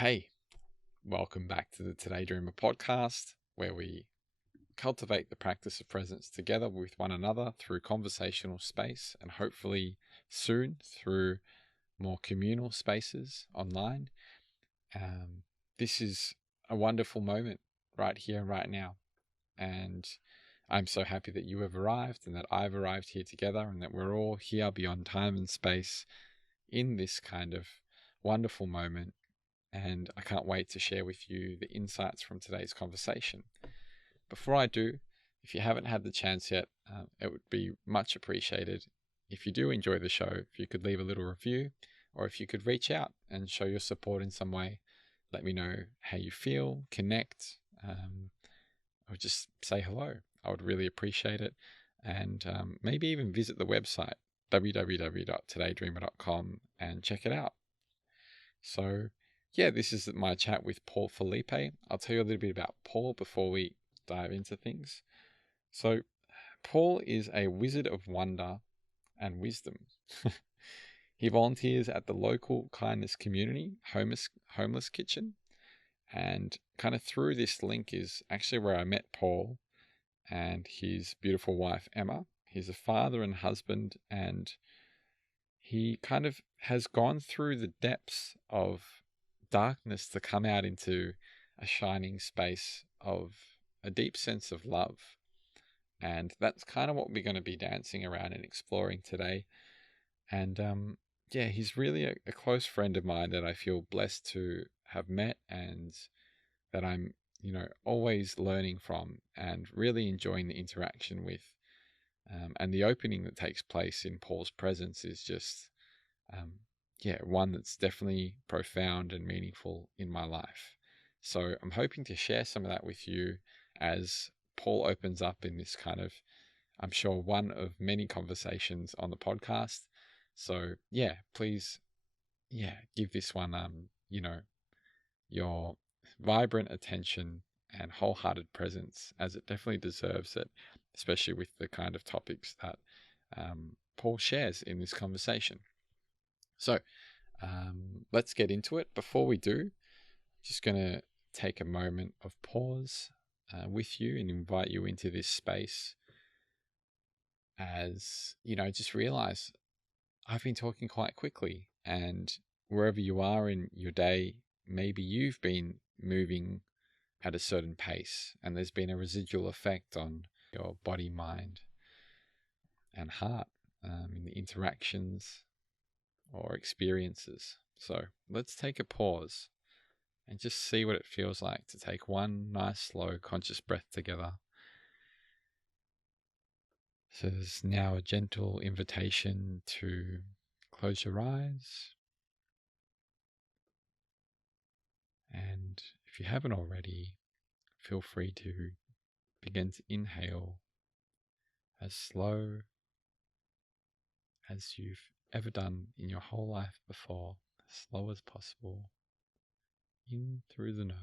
Hey, welcome back to the Today Dreamer podcast, where we cultivate the practice of presence together with one another through conversational space and hopefully soon through more communal spaces online. This is a wonderful moment right here, right now. And I'm so happy that you have arrived and that I've arrived here together and that we're all here beyond time and space in this kind of wonderful moment. And I can't wait to share with you the insights from today's conversation. Before I do, if you haven't had the chance yet, it would be much appreciated if you do enjoy the show, if you could leave a little review, or if you could reach out and show your support in some way. Let me know how you feel, connect, or just say hello. I would really appreciate it. And maybe even visit the website, www.todaydreamer.com, and check it out. So, yeah, this is my chat with Paul Filipe. I'll tell you a little bit about Paul before we dive into things. So, Paul is a wizard of wonder and wisdom. He volunteers at the local kindness community, homeless kitchen. And kind of through this link is actually where I met Paul and his beautiful wife, Emma. He's a father and husband, and he kind of has gone through the depths of darkness to come out into a shining space of a deep sense of love. And that's kind of what we're going to be dancing around and exploring today. And yeah, he's really a close friend of mine that I feel blessed to have met and that I'm, always learning from and really enjoying the interaction with. And the opening that takes place in Paul's presence is just, one that's definitely profound and meaningful in my life. So I'm hoping to share some of that with you as Paul opens up in this kind of, I'm sure, one of many conversations on the podcast. So yeah, please, give this one, your vibrant attention and wholehearted presence, as it definitely deserves it, especially with the kind of topics that Paul shares in this conversation. So let's get into it. Before we do, just going to take a moment of pause with you and invite you into this space as, just realize I've been talking quite quickly, and wherever you are in your day, maybe you've been moving at a certain pace and there's been a residual effect on your body, mind, and heart in the interactions or experiences. So let's take a pause and just see what it feels like to take one nice, slow, conscious breath together. So there's now a gentle invitation to close your eyes. And if you haven't already, feel free to begin to inhale as slow as you've ever done in your whole life before, as slow as possible, in through the nose.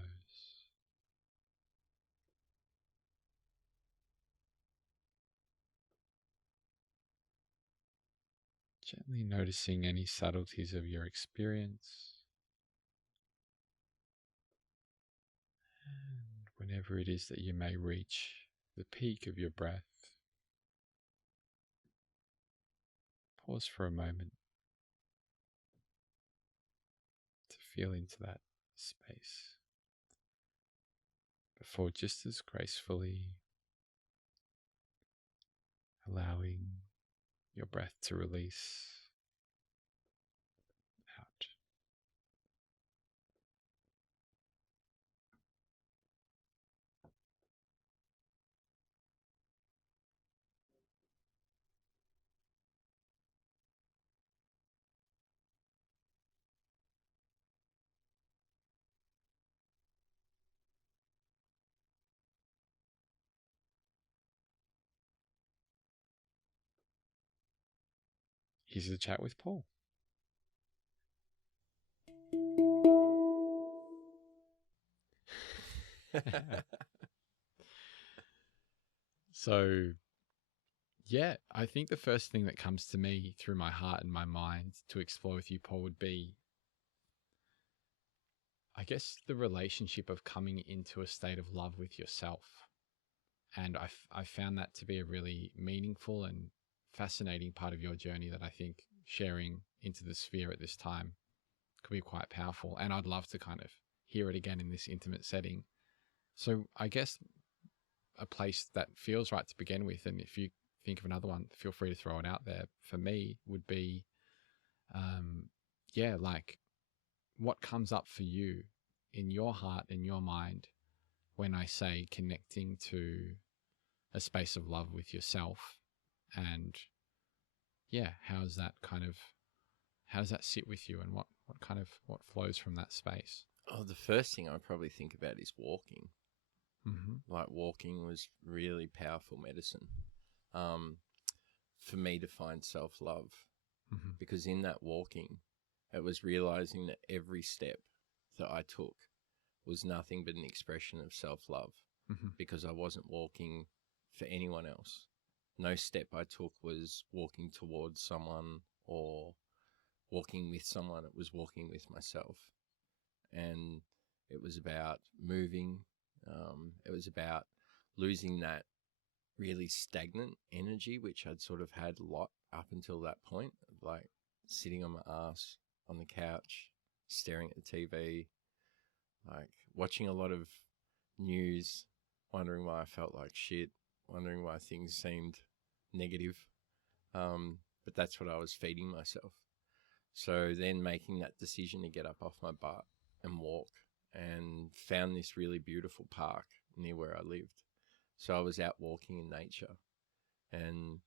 Gently noticing any subtleties of your experience. And whenever it is that you may reach the peak of your breath, pause for a moment to feel into that space before just as gracefully allowing your breath to release out. Here's the chat with Paul. So, yeah, I think the first thing that comes to me through my heart and my mind to explore with you, Paul, would be I guess the relationship of coming into a state of love with yourself. And I found that to be a really meaningful and fascinating part of your journey that I think sharing into the sphere at this time could be quite powerful. And I'd love to kind of hear it again in this intimate setting. So I guess a place that feels right to begin with, and if you think of another one, feel free to throw it out there. For me, would be, um, yeah, like what comes up for you in your heart, in your mind, when I say connecting to a space of love with yourself, and yeah, how does that sit with you, and what flows from that space? Oh, the first thing I probably think about is walking. Mm-hmm. Like walking was really powerful medicine um, for me to find self-love, Mm-hmm. because in that walking, it was realizing that every step that I took was nothing but an expression of self-love, Mm-hmm. because I wasn't walking for anyone else. No step I took was walking towards someone or walking with someone. It was walking with myself. And it was about moving. It was about losing that really stagnant energy, which I'd sort of had a lot up until that point, like sitting on my ass on the couch, staring at the TV, like watching a lot of news, wondering why I felt like shit, wondering why things seemed negative. But that's what I was feeding myself. So then making that decision to get up off my butt and walk, and found this really beautiful park near where I lived. So I was out walking in nature, and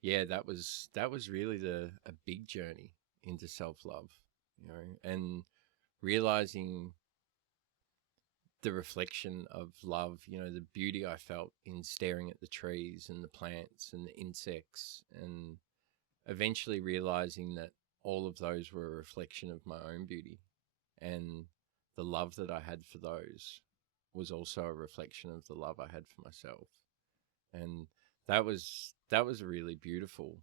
yeah, that was really a big journey into self-love, and realizing the reflection of love, the beauty I felt in staring at the trees and the plants and the insects, and eventually realizing that all of those were a reflection of my own beauty, and the love that I had for those was also a reflection of the love I had for myself. And that was a really beautiful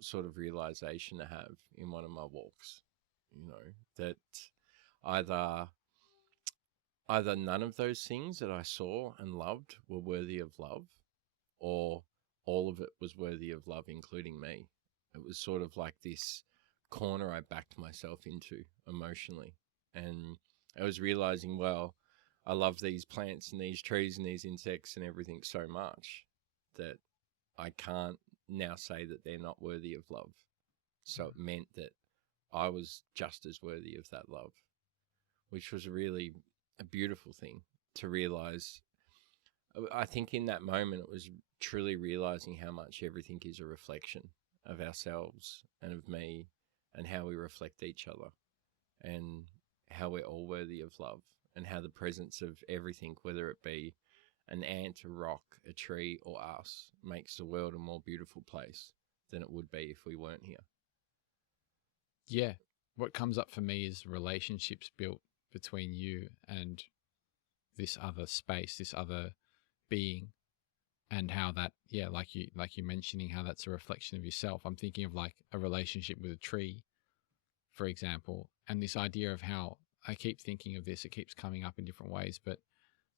sort of realization to have in one of my walks, that either either none of those things that I saw and loved were worthy of love, or all of it was worthy of love, including me. It was sort of like this corner I backed myself into emotionally. And I was realizing, well, I love these plants and these trees and these insects and everything so much that I can't now say that they're not worthy of love. So it meant that I was just as worthy of that love, which was really a beautiful thing to realize. I think in that moment, it was truly realizing how much everything is a reflection of ourselves and of me, and how we reflect each other, and how we're all worthy of love, and how the presence of everything, whether it be an ant, a rock, a tree, or us, makes the world a more beautiful place than it would be if we weren't here. Yeah, what comes up for me is relationships built between you and this other space, this other being, and how that, yeah, like you mentioning how that's a reflection of yourself. I'm thinking of like a relationship with a tree, for example, and this idea of how I keep thinking of this, it keeps coming up in different ways, but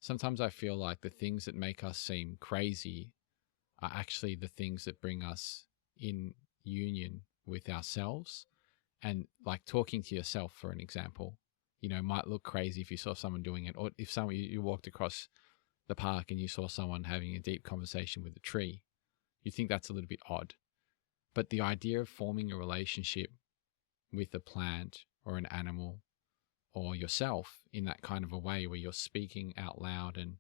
sometimes I feel like the things that make us seem crazy are actually the things that bring us in union with ourselves. And like talking to yourself, for an example, might look crazy if you saw someone doing it, or if someone you walked across the park and you saw someone having a deep conversation with a tree, you think that's a little bit odd. But the idea of forming a relationship with a plant or an animal or yourself in that kind of a way where you're speaking out loud and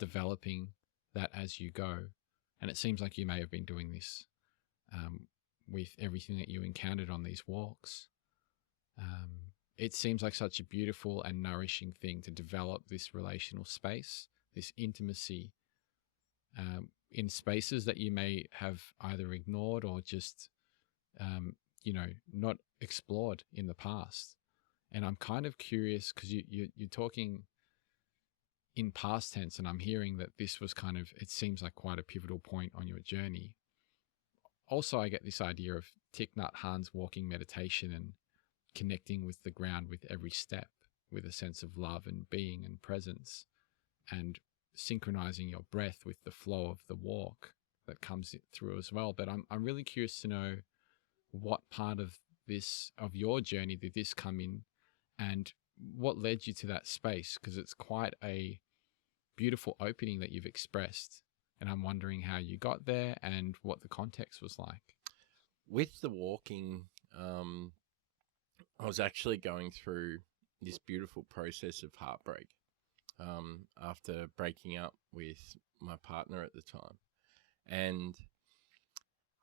developing that as you go. And it seems like you may have been doing this um, with everything that you encountered on these walks. It seems like such a beautiful and nourishing thing to develop this relational space, this intimacy in spaces that you may have either ignored or just, not explored in the past. And I'm kind of curious because you're talking in past tense, and I'm hearing that this was kind of, it seems like quite a pivotal point on your journey. Also, I get this idea of Thich Nhat Hanh's walking meditation and connecting with the ground with every step. with a sense of love and being and presence, and synchronizing your breath with the flow of the walk that comes through as well. But I'm really curious to know what part of this, of your journey, did this come in, and what led you to that space, because it's quite a beautiful opening that you've expressed, and I'm wondering how you got there and what the context was like. With the walking, I was actually going through this beautiful process of heartbreak after breaking up with my partner at the time. And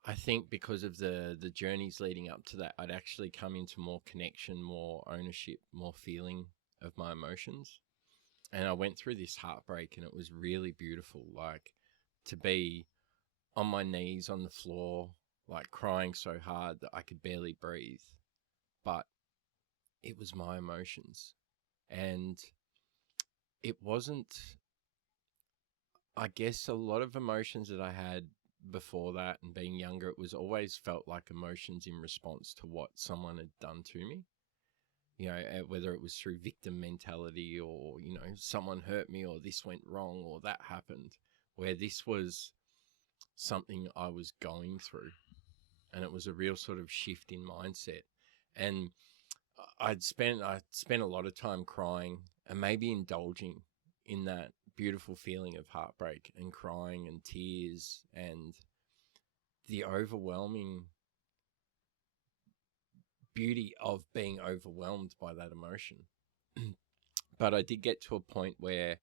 I think because of the journeys leading up to that, I'd actually come into more connection, more ownership, more feeling of my emotions. And I went through this heartbreak, and it was really beautiful. Like, to be on my knees on the floor, like crying so hard that I could barely breathe. But it was my emotions. And it wasn't, I guess, a lot of emotions that I had before that and being younger, it was always felt like emotions in response to what someone had done to me. You know, whether it was through victim mentality, or, you know, someone hurt me, or this went wrong, or that happened, where this was something I was going through. And it was a real sort of shift in mindset. And I spent a lot of time crying and maybe indulging in that beautiful feeling of heartbreak and crying and tears and the overwhelming beauty of being overwhelmed by that emotion. But I did get to a point where,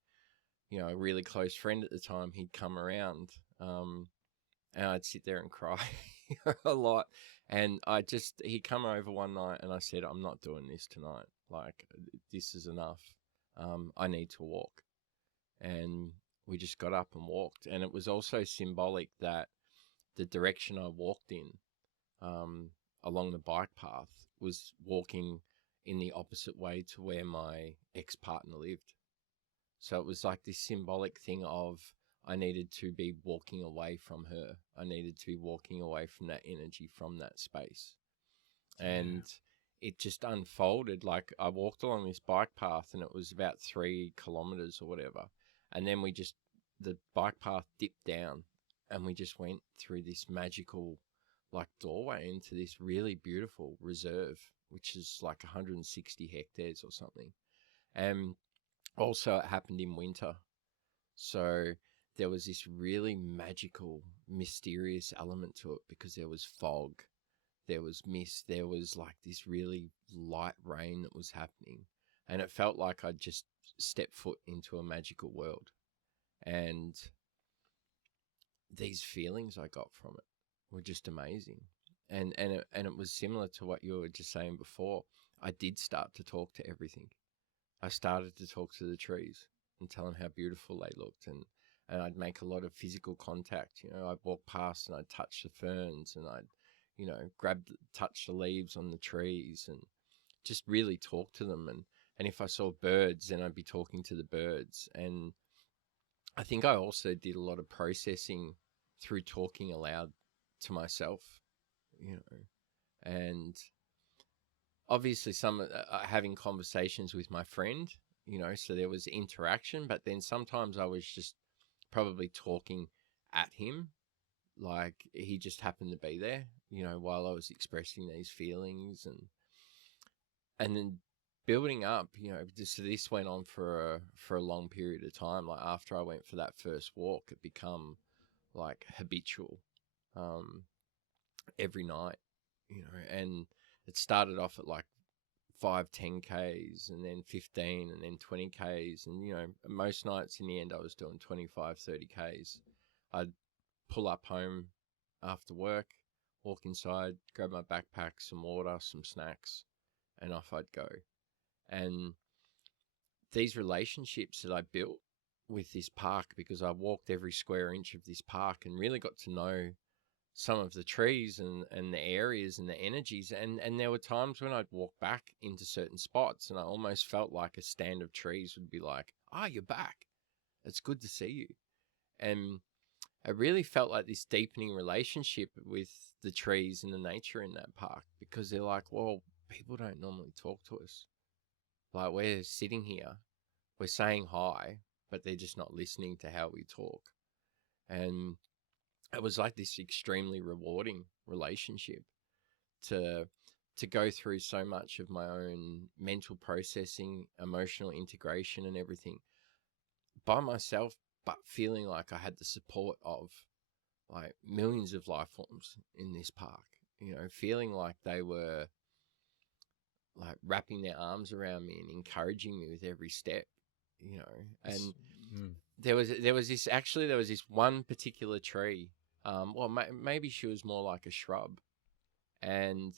you know, a really close friend at the time, he'd come around, and I'd sit there and cry a lot. And he'd come over one night, and I said, I'm not doing this tonight. Like, this is enough. I need to walk. And we just got up and walked. And it was also symbolic that the direction I walked in, along the bike path, was walking in the opposite way to where my ex-partner lived. So it was like this symbolic thing of, I needed to be walking away from her. I needed to be walking away from that energy, from that space. And it just unfolded. Like, I walked along this bike path, and it was about 3 kilometers or whatever. And then the bike path dipped down, and we just went through this magical, like, doorway into this really beautiful reserve, which is like 160 hectares or something. And also it happened in winter. So there was this really magical, mysterious element to it, because there was fog, there was mist, there was like this really light rain that was happening. And it felt like I'd just stepped foot into a magical world. And these feelings I got from it were just amazing. And it was similar to what you were just saying before. I did start to talk to everything. I started to talk to the trees and tell them how beautiful they looked, and I'd make a lot of physical contact. You know, I'd walk past and I'd touch the ferns, and I'd, you know, touch the leaves on the trees, and just really talk to them. And if I saw birds, then I'd be talking to the birds. And I think I also did a lot of processing through talking aloud to myself, you know, and obviously some having conversations with my friend, you know, so there was interaction. But then sometimes I was just probably talking at him, like he just happened to be there, you know, while I was expressing these feelings. And then building up, you know, this went on for a long period of time. Like, after I went for that first walk, it become like habitual, every night, you know. And it started off at like 5, 10Ks, and then 15, and then 20Ks. And, you know, most nights in the end, I was doing 25, 30Ks. I'd pull up home after work, walk inside, grab my backpack, some water, some snacks, and off I'd go. And these relationships that I built with this park, because I walked every square inch of this park and really got to know some of the trees and the areas and the energies. And there were times when I'd walk back into certain spots, and I almost felt like a stand of trees would be like, you're back. It's good to see you. And I really felt like this deepening relationship with the trees and the nature in that park, because they're like, well, people don't normally talk to us. Like, we're sitting here, we're saying hi, but they're just not listening to how we talk. And it was like this extremely rewarding relationship to go through so much of my own mental processing, emotional integration, and everything by myself, but feeling like I had the support of like millions of life forms in this park. Feeling like they were like wrapping their arms around me and encouraging me with every step. And Mm. there was this one particular tree. Maybe she was more like a shrub, and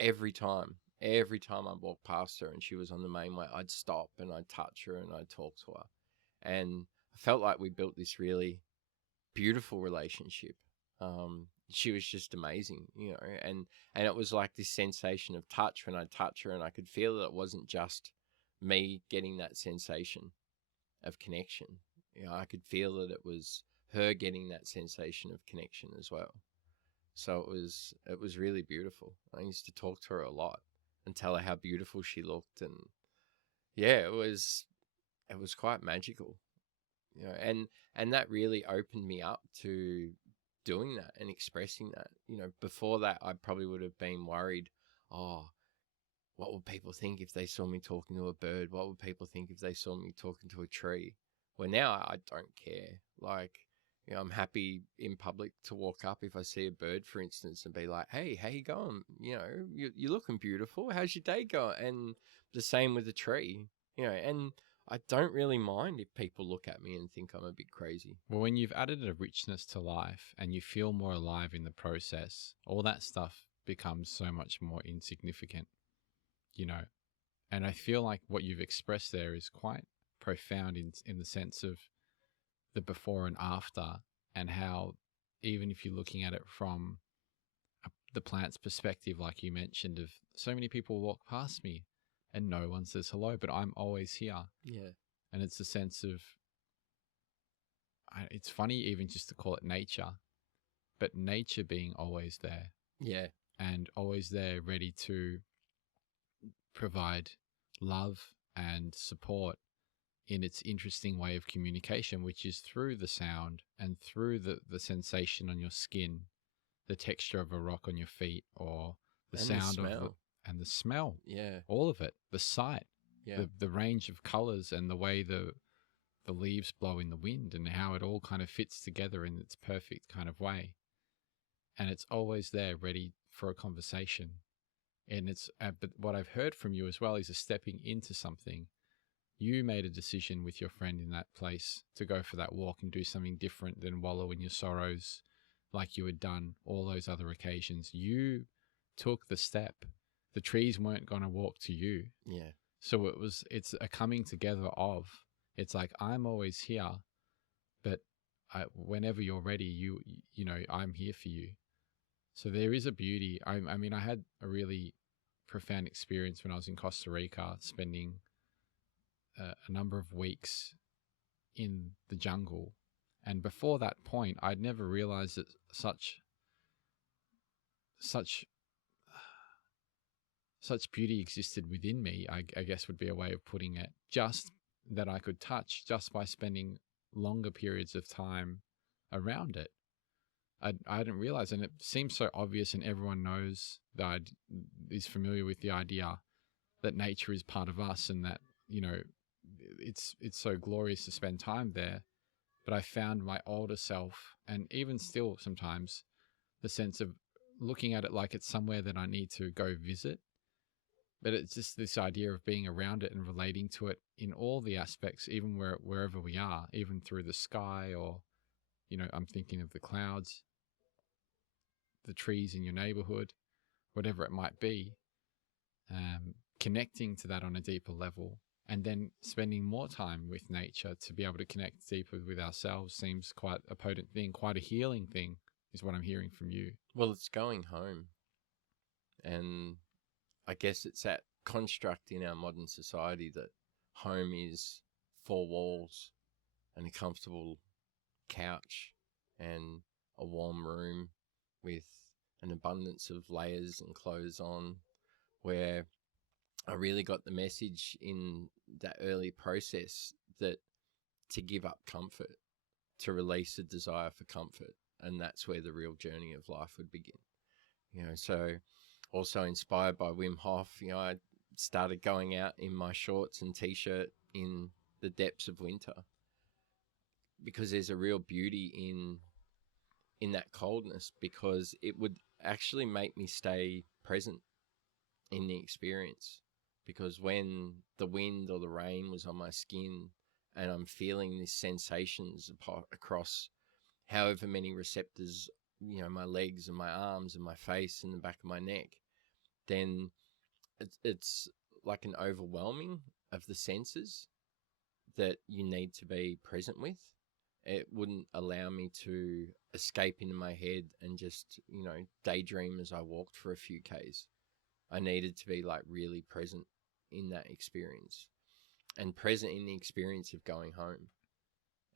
every time I walked past her and she was on the main way, I'd stop and I'd touch her and I'd talk to her, and I felt like we built this really beautiful relationship. She was just amazing, and it was like this sensation of touch when I touch her, and I could feel that it wasn't just me getting that sensation of connection. I could feel that it was her getting that sensation of connection as well. So it was really beautiful. I used to talk to her a lot and tell her how beautiful she looked, and yeah, it was quite magical. And that really opened me up to doing that and expressing that. Before that, I probably would have been worried, oh, what would people think if they saw me talking to a bird? What would people think if they saw me talking to a tree? Well, now I don't care. Like, I'm happy in public to walk up if I see a bird, for instance, and be like, hey, how you going? You're looking beautiful. How's your day going? And the same with the tree, and I don't really mind if people look at me and think I'm a bit crazy. Well, when you've added a richness to life and you feel more alive in the process, all that stuff becomes so much more insignificant, you know. And I feel like what you've expressed there is quite profound in the sense of the before and after, and how even if you're looking at it from the plant's perspective, like you mentioned, of so many people walk past me and no one says hello, but I'm always here. Yeah. And it's a sense of, it's funny even just to call it nature, but nature being always there Yeah. and always there ready to provide love and support in its interesting way of communication, which is through the sound and through the sensation on your skin, the texture of a rock on your feet, or the And the sound of smell. and the smell, Yeah. all of it, the sight, Yeah. the range of colors, and the way the leaves blow in the wind, and how it all kind of fits together in its perfect kind of way. And it's always there ready for a conversation. And it's but what I've heard from you as well is a stepping into something. You made a decision with your friend in that place to go for that walk and do something different than wallow in your sorrows like you had done all those other occasions. You took the step. The trees weren't going to walk to you. Yeah. So it's a coming together of, it's like, I'm always here, but whenever you're ready, you know, I'm here for you. So there is a beauty. I mean, I had a really profound experience when I was in Costa Rica, spending a number of weeks in the jungle. And before that point, I'd never realized that such such beauty existed within me, I guess would be a way of putting it, just that I could touch just by spending longer periods of time around it. I didn't realize, and it seems so obvious, and everyone knows that is familiar with the idea that nature is part of us, and that, you know, it's so glorious to spend time there. But I found my older self, and even still sometimes, the sense of looking at it like it's somewhere that I need to go visit. But it's just this idea of being around it and relating to it in all the aspects, even wherever we are, even through the sky, or, you know, I'm thinking of the clouds, the trees in your neighborhood, whatever it might be, connecting to that on a deeper level, and then spending more time with nature to be able to connect deeper with ourselves seems quite a potent thing, quite a healing thing, is what I'm hearing from you. Well, it's going home. And I guess it's that construct in our modern society that home is four walls and a comfortable couch and a warm room with an abundance of layers and clothes on, where I really got the message in that early process that to give up comfort, to release a desire for comfort, and that's where the real journey of life would begin. So also inspired by Wim Hof, I started going out in my shorts and t-shirt in the depths of winter, because there's a real beauty in that coldness, because it would actually make me stay present in the experience. Because when the wind or the rain was on my skin and I'm feeling these sensations across however many receptors, my legs and my arms and my face and the back of my neck, then it's like an overwhelming of the senses that you need to be present with. It wouldn't allow me to escape into my head and just, daydream as I walked for a few Ks. I needed to be like really present in that experience, and present in the experience of going home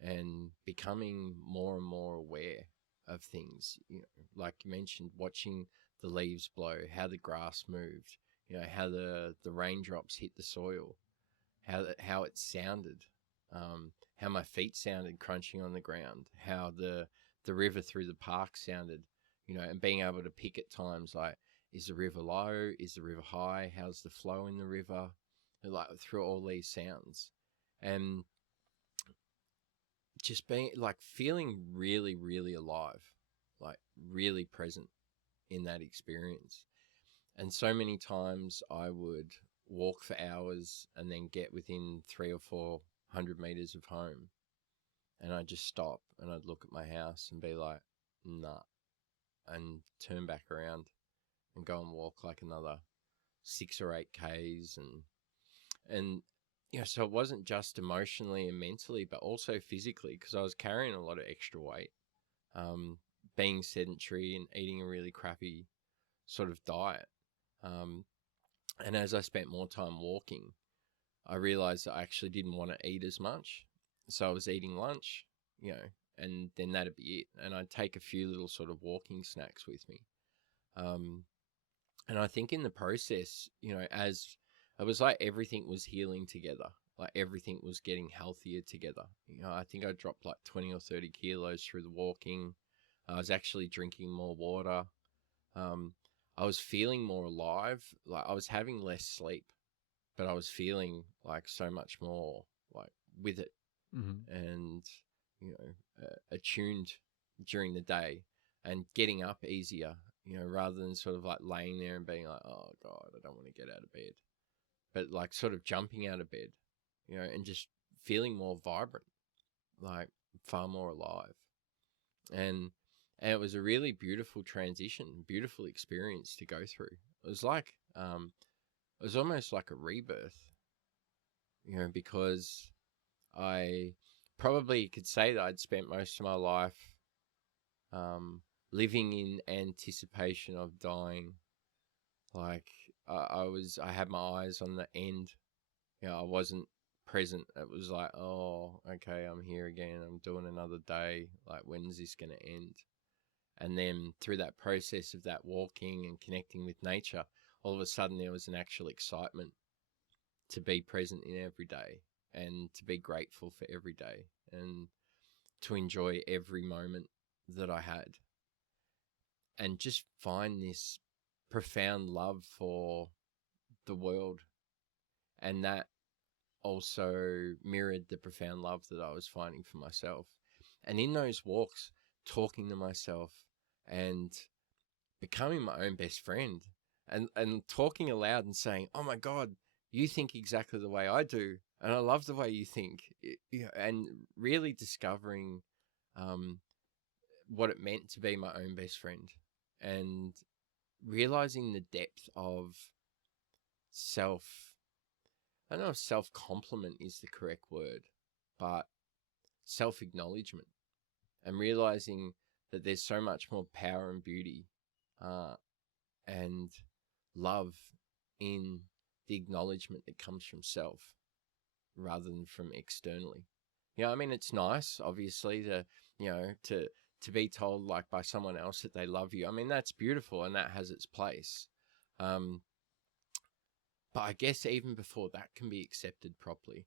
and becoming more and more aware of things. Like you mentioned, watching the leaves blow, how the grass moved, how the raindrops hit the soil, how it sounded, how my feet sounded crunching on the ground, how the river through the park sounded, and being able to pick at times, like, is the river low? Is the river high? How's the flow in the river? Like, through all these sounds, and just being like feeling really, really alive, like really present in that experience. And so many times I would walk for hours and then get within 300 or 400 meters of home, and I'd just stop and I'd look at my house and be like, nah, and turn back around and go and walk like another 6 or 8 Ks. And so it wasn't just emotionally and mentally, but also physically, because I was carrying a lot of extra weight, being sedentary and eating a really crappy sort of diet. And as I spent more time walking, I realized that I actually didn't want to eat as much. So I was eating lunch, and then that'd be it. And I'd take a few little sort of walking snacks with me. And I think in the process, as it was like everything was healing together, like everything was getting healthier together. I think I dropped like 20 or 30 kilos through the walking. I was actually drinking more water. I was feeling more alive. Like, I was having less sleep, but I was feeling like so much more like with it, and attuned during the day, and getting up easier, rather than sort of like laying there and being like, oh God, I don't want to get out of bed, but like sort of jumping out of bed, and just feeling more vibrant, like far more alive. And it was a really beautiful transition, beautiful experience to go through. It was like, it was almost like a rebirth, because I probably could say that I'd spent most of my life living in anticipation of dying. Like, I had my eyes on the end. I wasn't present. It was like, oh, okay, I'm here again. I'm doing another day. Like, when's this going to end? And then through that process of that walking and connecting with nature, all of a sudden there was an actual excitement to be present in every day, and to be grateful for every day, and to enjoy every moment that I had, and just find this profound love for the world. And that also mirrored the profound love that I was finding for myself. And in those walks, talking to myself and becoming my own best friend, and talking aloud and saying, oh my God, you think exactly the way I do, and I love the way you think, and really discovering what it meant to be my own best friend, and realizing the depth of self. I don't know if self compliment is the correct word, but self acknowledgement, and realizing that there's so much more power and beauty, and love in the acknowledgement that comes from self rather than from externally. I mean, it's nice, obviously, to be told, like, by someone else that they love you. I mean, that's beautiful and that has its place. But I guess even before that can be accepted properly,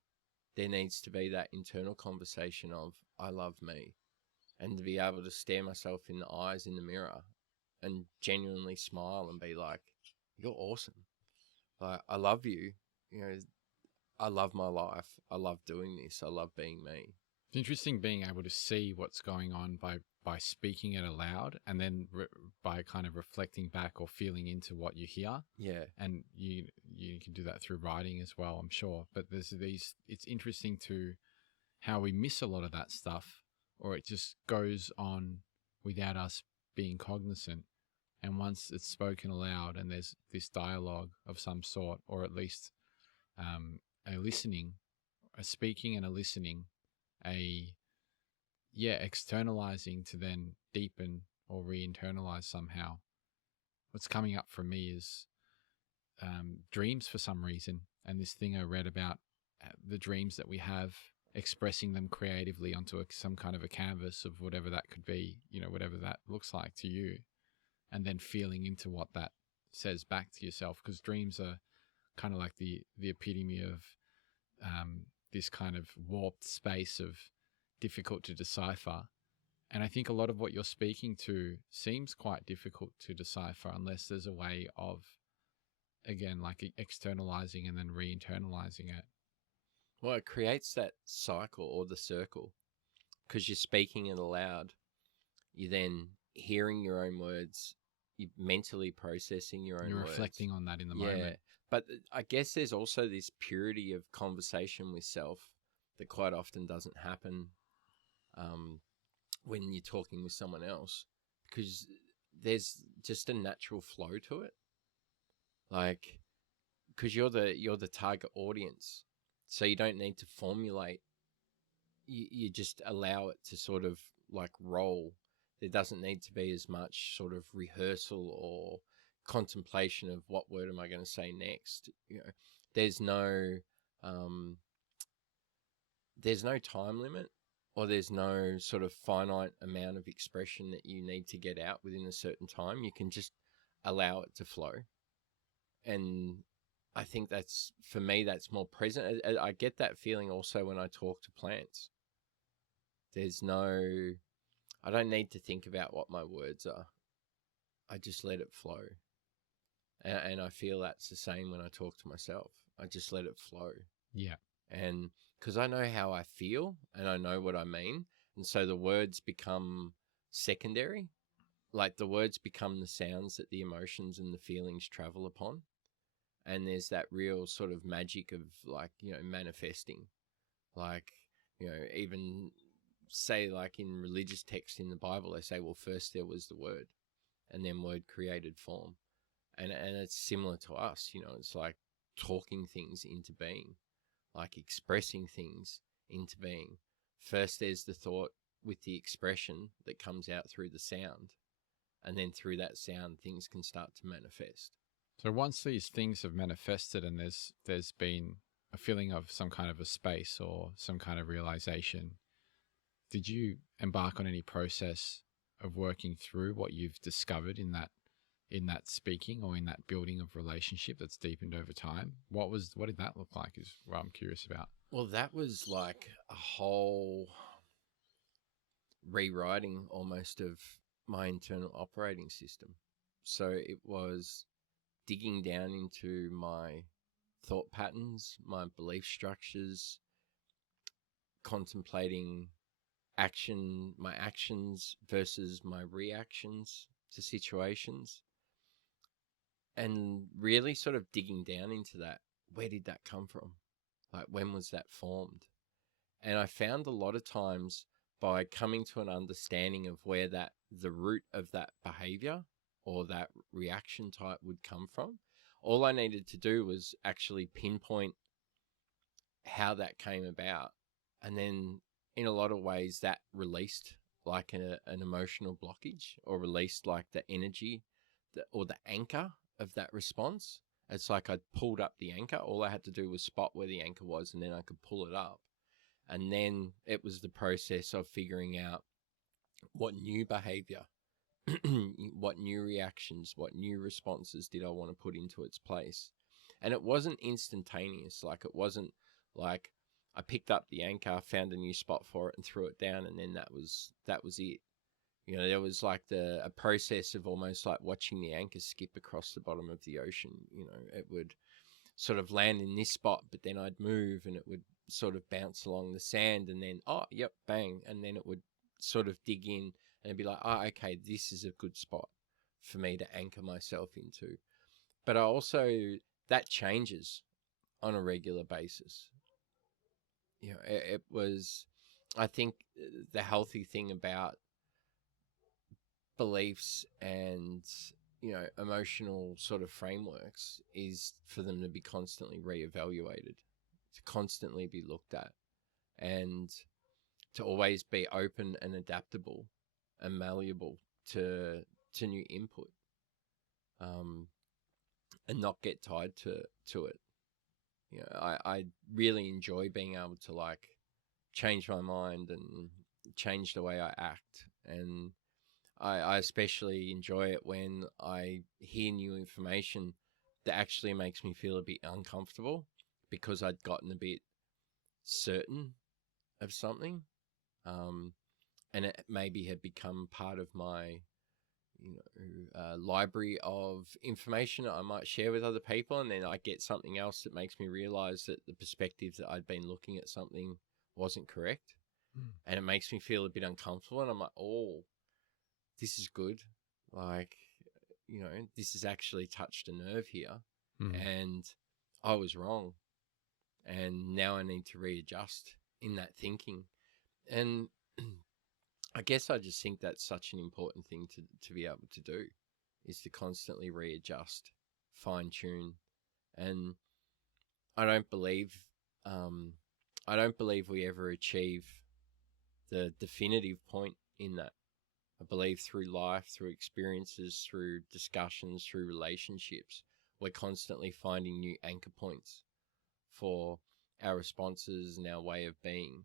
there needs to be that internal conversation of, I love me, and to be able to stare myself in the eyes in the mirror and genuinely smile and be like, you're awesome. Like, I love you. You know, I love my life. I love doing this. I love being me. It's interesting being able to see what's going on by speaking it aloud, and then by kind of reflecting back or feeling into what you hear. Yeah. And you can do that through writing as well, I'm sure. But there's these. It's interesting to how we miss a lot of that stuff, or it just goes on without us being cognizant. And once it's spoken aloud, and there's this dialogue of some sort, or at least a listening, a speaking and a listening, a externalizing to then deepen or re-internalize somehow. What's coming up for me is dreams for some reason, and this thing I read about the dreams that we have, expressing them creatively onto some kind of a canvas of whatever that could be, whatever that looks like to you, and then feeling into what that says back to yourself, because dreams are kind of like the epitome of this kind of warped space of difficult to decipher. And I think a lot of what you're speaking to seems quite difficult to decipher unless there's a way of, again, like externalizing and then re-internalizing it. Well, it creates that cycle or the circle because you're speaking it aloud. You're then hearing your own words. You're mentally processing your own You're words. reflecting on that in the Yeah. moment. But I guess there's also this purity of conversation with self that quite often doesn't happen when you're talking with someone else, because there's just a natural flow to it. Like, because you're the target audience, so you don't need to formulate. You just allow it to sort of like roll. There doesn't need to be as much sort of rehearsal or contemplation of what word am I going to say next. There's no time limit, or there's no sort of finite amount of expression that you need to get out within a certain time. You can just allow it to flow. And I think that's, for me, that's more present. I get that feeling also when I talk to plants. I don't need to think about what my words are. I just let it flow. And I feel that's the same when I talk to myself. I just let it flow. Yeah. And because I know how I feel and I know what I mean. And so the words become secondary. Like the words become the sounds that the emotions and the feelings travel upon. And there's that real sort of magic of like, manifesting. Like, even say like in religious texts in the Bible, they say, well, first there was the word and then word created form. And it's similar to us, it's like talking things into being, like expressing things into being. First there's the thought with the expression that comes out through the sound. And then through that sound, things can start to manifest. So once these things have manifested and there's been a feeling of some kind of a space or some kind of realization, did you embark on any process of working through what you've discovered in that speaking or in that building of relationship that's deepened over time? What did that look like is what I'm curious about. Well, that was like a whole rewriting almost of my internal operating system. So it was digging down into my thought patterns, my belief structures, contemplating my actions versus my reactions to situations, and really sort of digging down into that. Where did that come from? Like, when was that formed? And I found a lot of times by coming to an understanding of where the root of that behavior or that reaction type would come from, all I needed to do was actually pinpoint how that came about. And then in a lot of ways that released like an emotional blockage, or released like the energy or the anchor of that response. It's like I pulled up the anchor. All I had to do was spot where the anchor was, and then I could pull it up. And then it was the process of figuring out what new behavior, what new reactions, what new responses did I want to put into its place. And it wasn't instantaneous. Like, it wasn't like I picked up the anchor, found a new spot for it, and threw it down, and then that was it. You know, there was like a process of almost like watching the anchor skip across the bottom of the ocean. You know, it would sort of land in this spot, but then I'd move and it would sort of bounce along the sand, and then, oh, yep, bang. And then it would sort of dig in and it'd be like, oh, okay, this is a good spot for me to anchor myself into. But I also, that changes on a regular basis. You know, it was, I think the healthy thing about beliefs and, you know, emotional sort of frameworks is for them to be constantly reevaluated, to constantly be looked at, and to always be open and adaptable and malleable to new input, and not get tied to it. You know, I really enjoy being able to like change my mind and change the way I act. And I especially enjoy it when I hear new information that actually makes me feel a bit uncomfortable because I'd gotten a bit certain of something. And it maybe had become part of my, you know, library of information that I might share with other people, and then I get something else that makes me realize that the perspective that I'd been looking at something wasn't correct, and it makes me feel a bit uncomfortable. And I'm like, oh, this is good. Like, you know, this has actually touched a nerve here, and I was wrong, and now I need to readjust in that thinking. And I guess I just think that's such an important thing to be able to do, is to constantly readjust, fine tune. And I don't believe, I don't believe we ever achieve the definitive point in that. I believe through life, through experiences, through discussions, through relationships, we're constantly finding new anchor points for our responses and our way of being.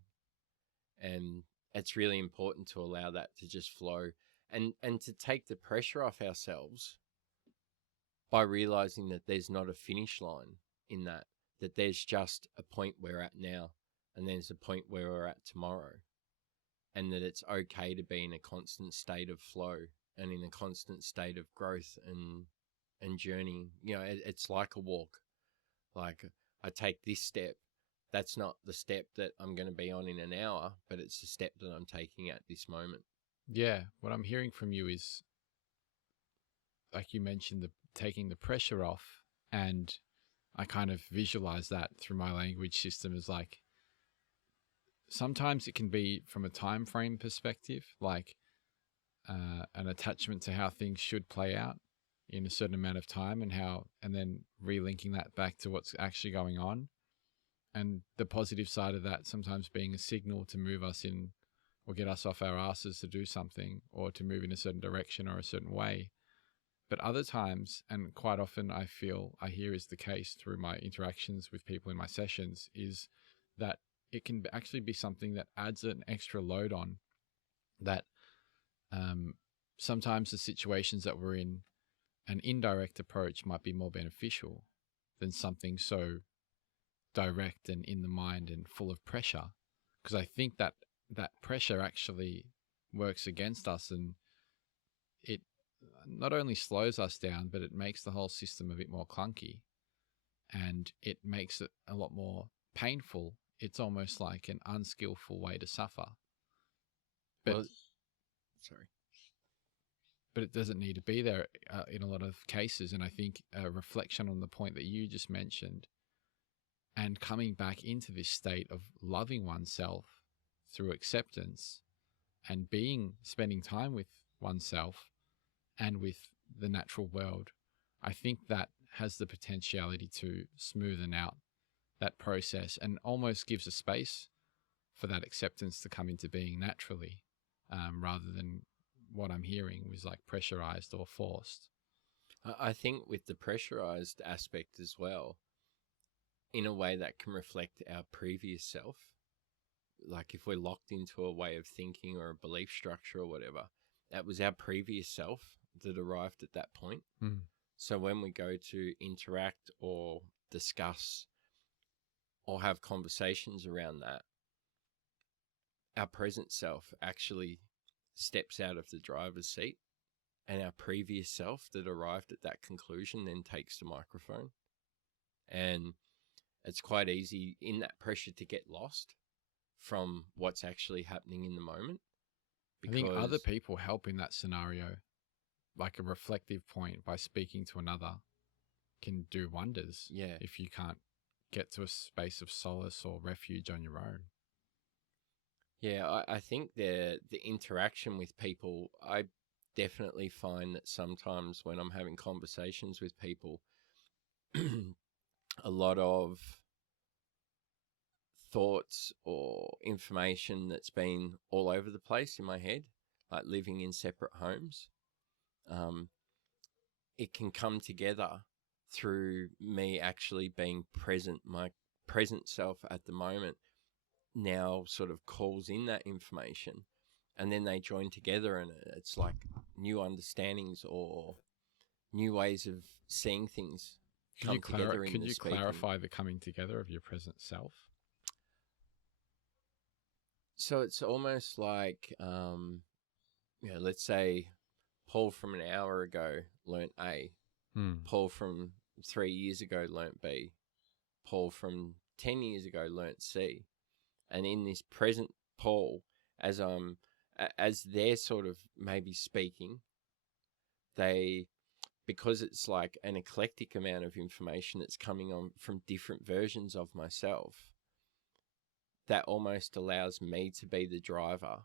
And it's really important to allow that to just flow, and to take the pressure off ourselves by realizing that there's not a finish line in that, that there's just a point we're at now, and there's a point where we're at tomorrow, and that it's okay to be in a constant state of flow and in a constant state of growth and journey. You know, it's like a walk. Like, I take this step, that's not the step that I'm going to be on in an hour, but it's the step that I'm taking at this moment. Yeah, what I'm hearing from you is, like you mentioned, the taking the pressure off, and I kind of visualize that through my language system as like, sometimes it can be from a time frame perspective, like an attachment to how things should play out in a certain amount of time, and then relinking that back to what's actually going on. And the positive side of that sometimes being a signal to move us in, or get us off our asses to do something, or to move in a certain direction or a certain way. But other times, and quite often I hear is the case through my interactions with people in my sessions, is that it can actually be something that adds an extra load on that. Sometimes the situations that we're in, an indirect approach might be more beneficial than something so direct and in the mind and full of pressure. Because I think that that pressure actually works against us, and it not only slows us down, but it makes the whole system a bit more clunky, and it makes it a lot more painful. It's almost like an unskillful way to suffer. But Well, sorry. but it doesn't need to be there in a lot of cases. And I think a reflection on the point that you just mentioned, and coming back into this state of loving oneself through acceptance, and spending time with oneself and with the natural world, I think that has the potentiality to smoothen out that process, and almost gives a space for that acceptance to come into being naturally, rather than what I'm hearing was like pressurized or forced. I think with the pressurized aspect as well, in a way that can reflect our previous self. Like, if we're locked into a way of thinking or a belief structure or whatever, that was our previous self that arrived at that point. Mm. So when we go to interact or discuss or have conversations around that, our present self actually steps out of the driver's seat, and our previous self that arrived at that conclusion then takes the microphone. And it's quite easy in that pressure to get lost from what's actually happening in the moment. I think other people help in that scenario, like a reflective point by speaking to another can do wonders. Yeah. If you can't get to a space of solace or refuge on your own. Yeah, I think the interaction with people, I definitely find that sometimes when I'm having conversations with people, a lot of thoughts or information that's been all over the place in my head, like living in separate homes, it can come together through me actually being present. My present self at the moment now sort of calls in that information, and then they join together, and it's like new understandings or new ways of seeing things come together in the speaking. Could you clarify the coming together of your present self? So it's almost like, let's say Paul from an hour ago learnt A. Paul from 3 years ago learnt B. Paul from 10 years ago learnt C. And in this present Paul, as they're sort of maybe speaking, because it's like an eclectic amount of information that's coming on from different versions of myself, that almost allows me to be the driver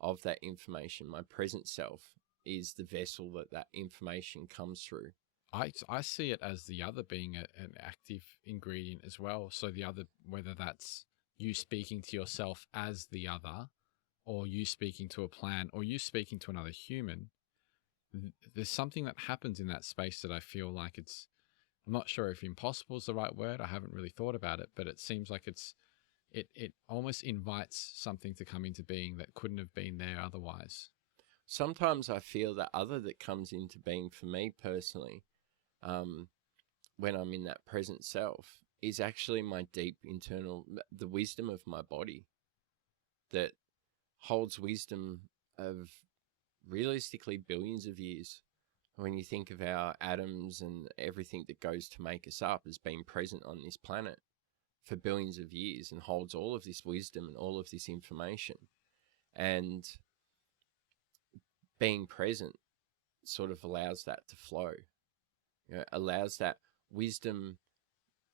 of that information. My present self is the vessel that information comes through. I see it as the other being an active ingredient as well. So the other, whether that's you speaking to yourself as the other, or you speaking to a plant, or you speaking to another human, there's something that happens in that space that I feel like I'm not sure if impossible is the right word. I haven't really thought about it, but it seems like it almost invites something to come into being that couldn't have been there otherwise. Sometimes I feel that other that comes into being for me personally, when I'm in that present self, is actually my deep internal, the wisdom of my body that holds wisdom of realistically billions of years. When you think of our atoms and everything that goes to make us up as being present on this planet for billions of years and holds all of this wisdom and all of this information. And being present sort of allows that to flow, allows that wisdom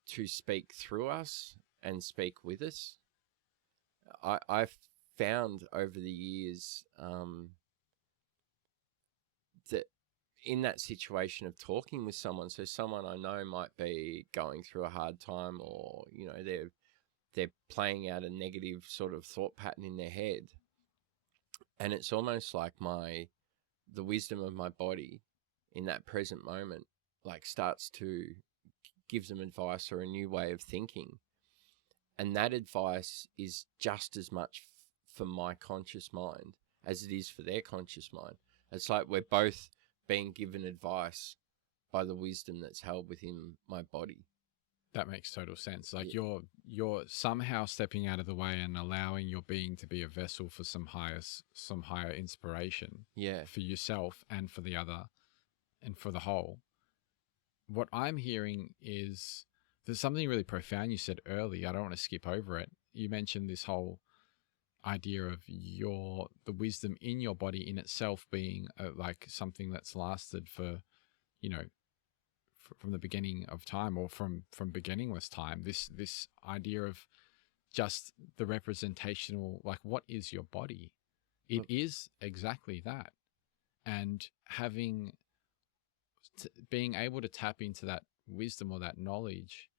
to speak through us and speak with us. I've found over the years that in that situation of talking with someone, so someone I know might be going through a hard time, or they're playing out a negative sort of thought pattern in their head, and it's almost like the wisdom of my body in that present moment like starts to give them advice or a new way of thinking, and that advice is just as much for my conscious mind as it is for their conscious mind. It's like we're both being given advice by the wisdom that's held within my body. That makes total sense. Like you're somehow stepping out of the way and allowing your being to be a vessel for some higher inspiration. Yeah. For yourself and for the other and for the whole. What I'm hearing is there's something really profound you said earlier. I don't want to skip over it. You mentioned this whole idea of the wisdom in your body in itself being like something that's lasted for, from the beginning of time, or from beginningless time. This idea of just the representational, like, what is your body? It is exactly that. And being able to tap into that wisdom or that knowledge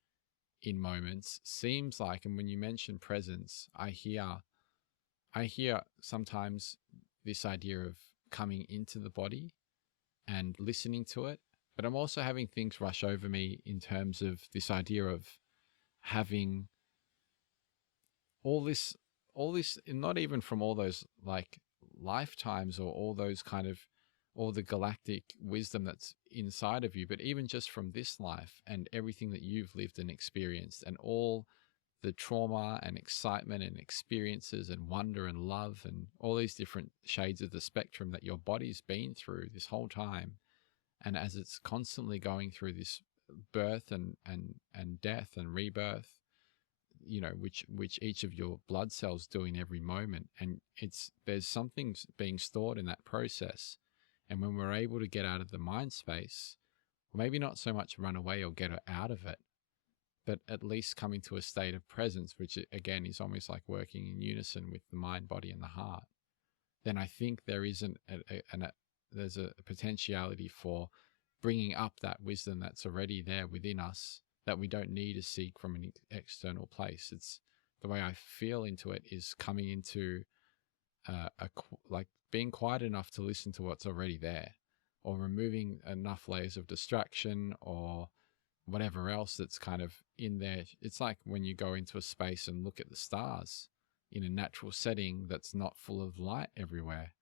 in moments seems like, and when you mention presence, I hear sometimes this idea of coming into the body and listening to it, but I'm also having things rush over me in terms of this idea of having all this, not even from all those like lifetimes or all all the galactic wisdom that's inside of you, but even just from this life and everything that you've lived and experienced, and all the trauma and excitement and experiences and wonder and love and all these different shades of the spectrum that your body's been through this whole time. And as it's constantly going through this birth and death and rebirth, which each of your blood cells do in every moment, and there's something being stored in that process. And when we're able to get out of the mind space, maybe not so much run away or get out of it, but at least come into a state of presence, which again is almost like working in unison with the mind, body, and the heart, then I think there isn't there's a potentiality for bringing up that wisdom that's already there within us, that we don't need to seek from an external place. It's the way I feel into it is coming into like being quiet enough to listen to what's already there, or removing enough layers of distraction or whatever else that's kind of in there. It's like when you go into a space and look at the stars in a natural setting that's not full of light everywhere.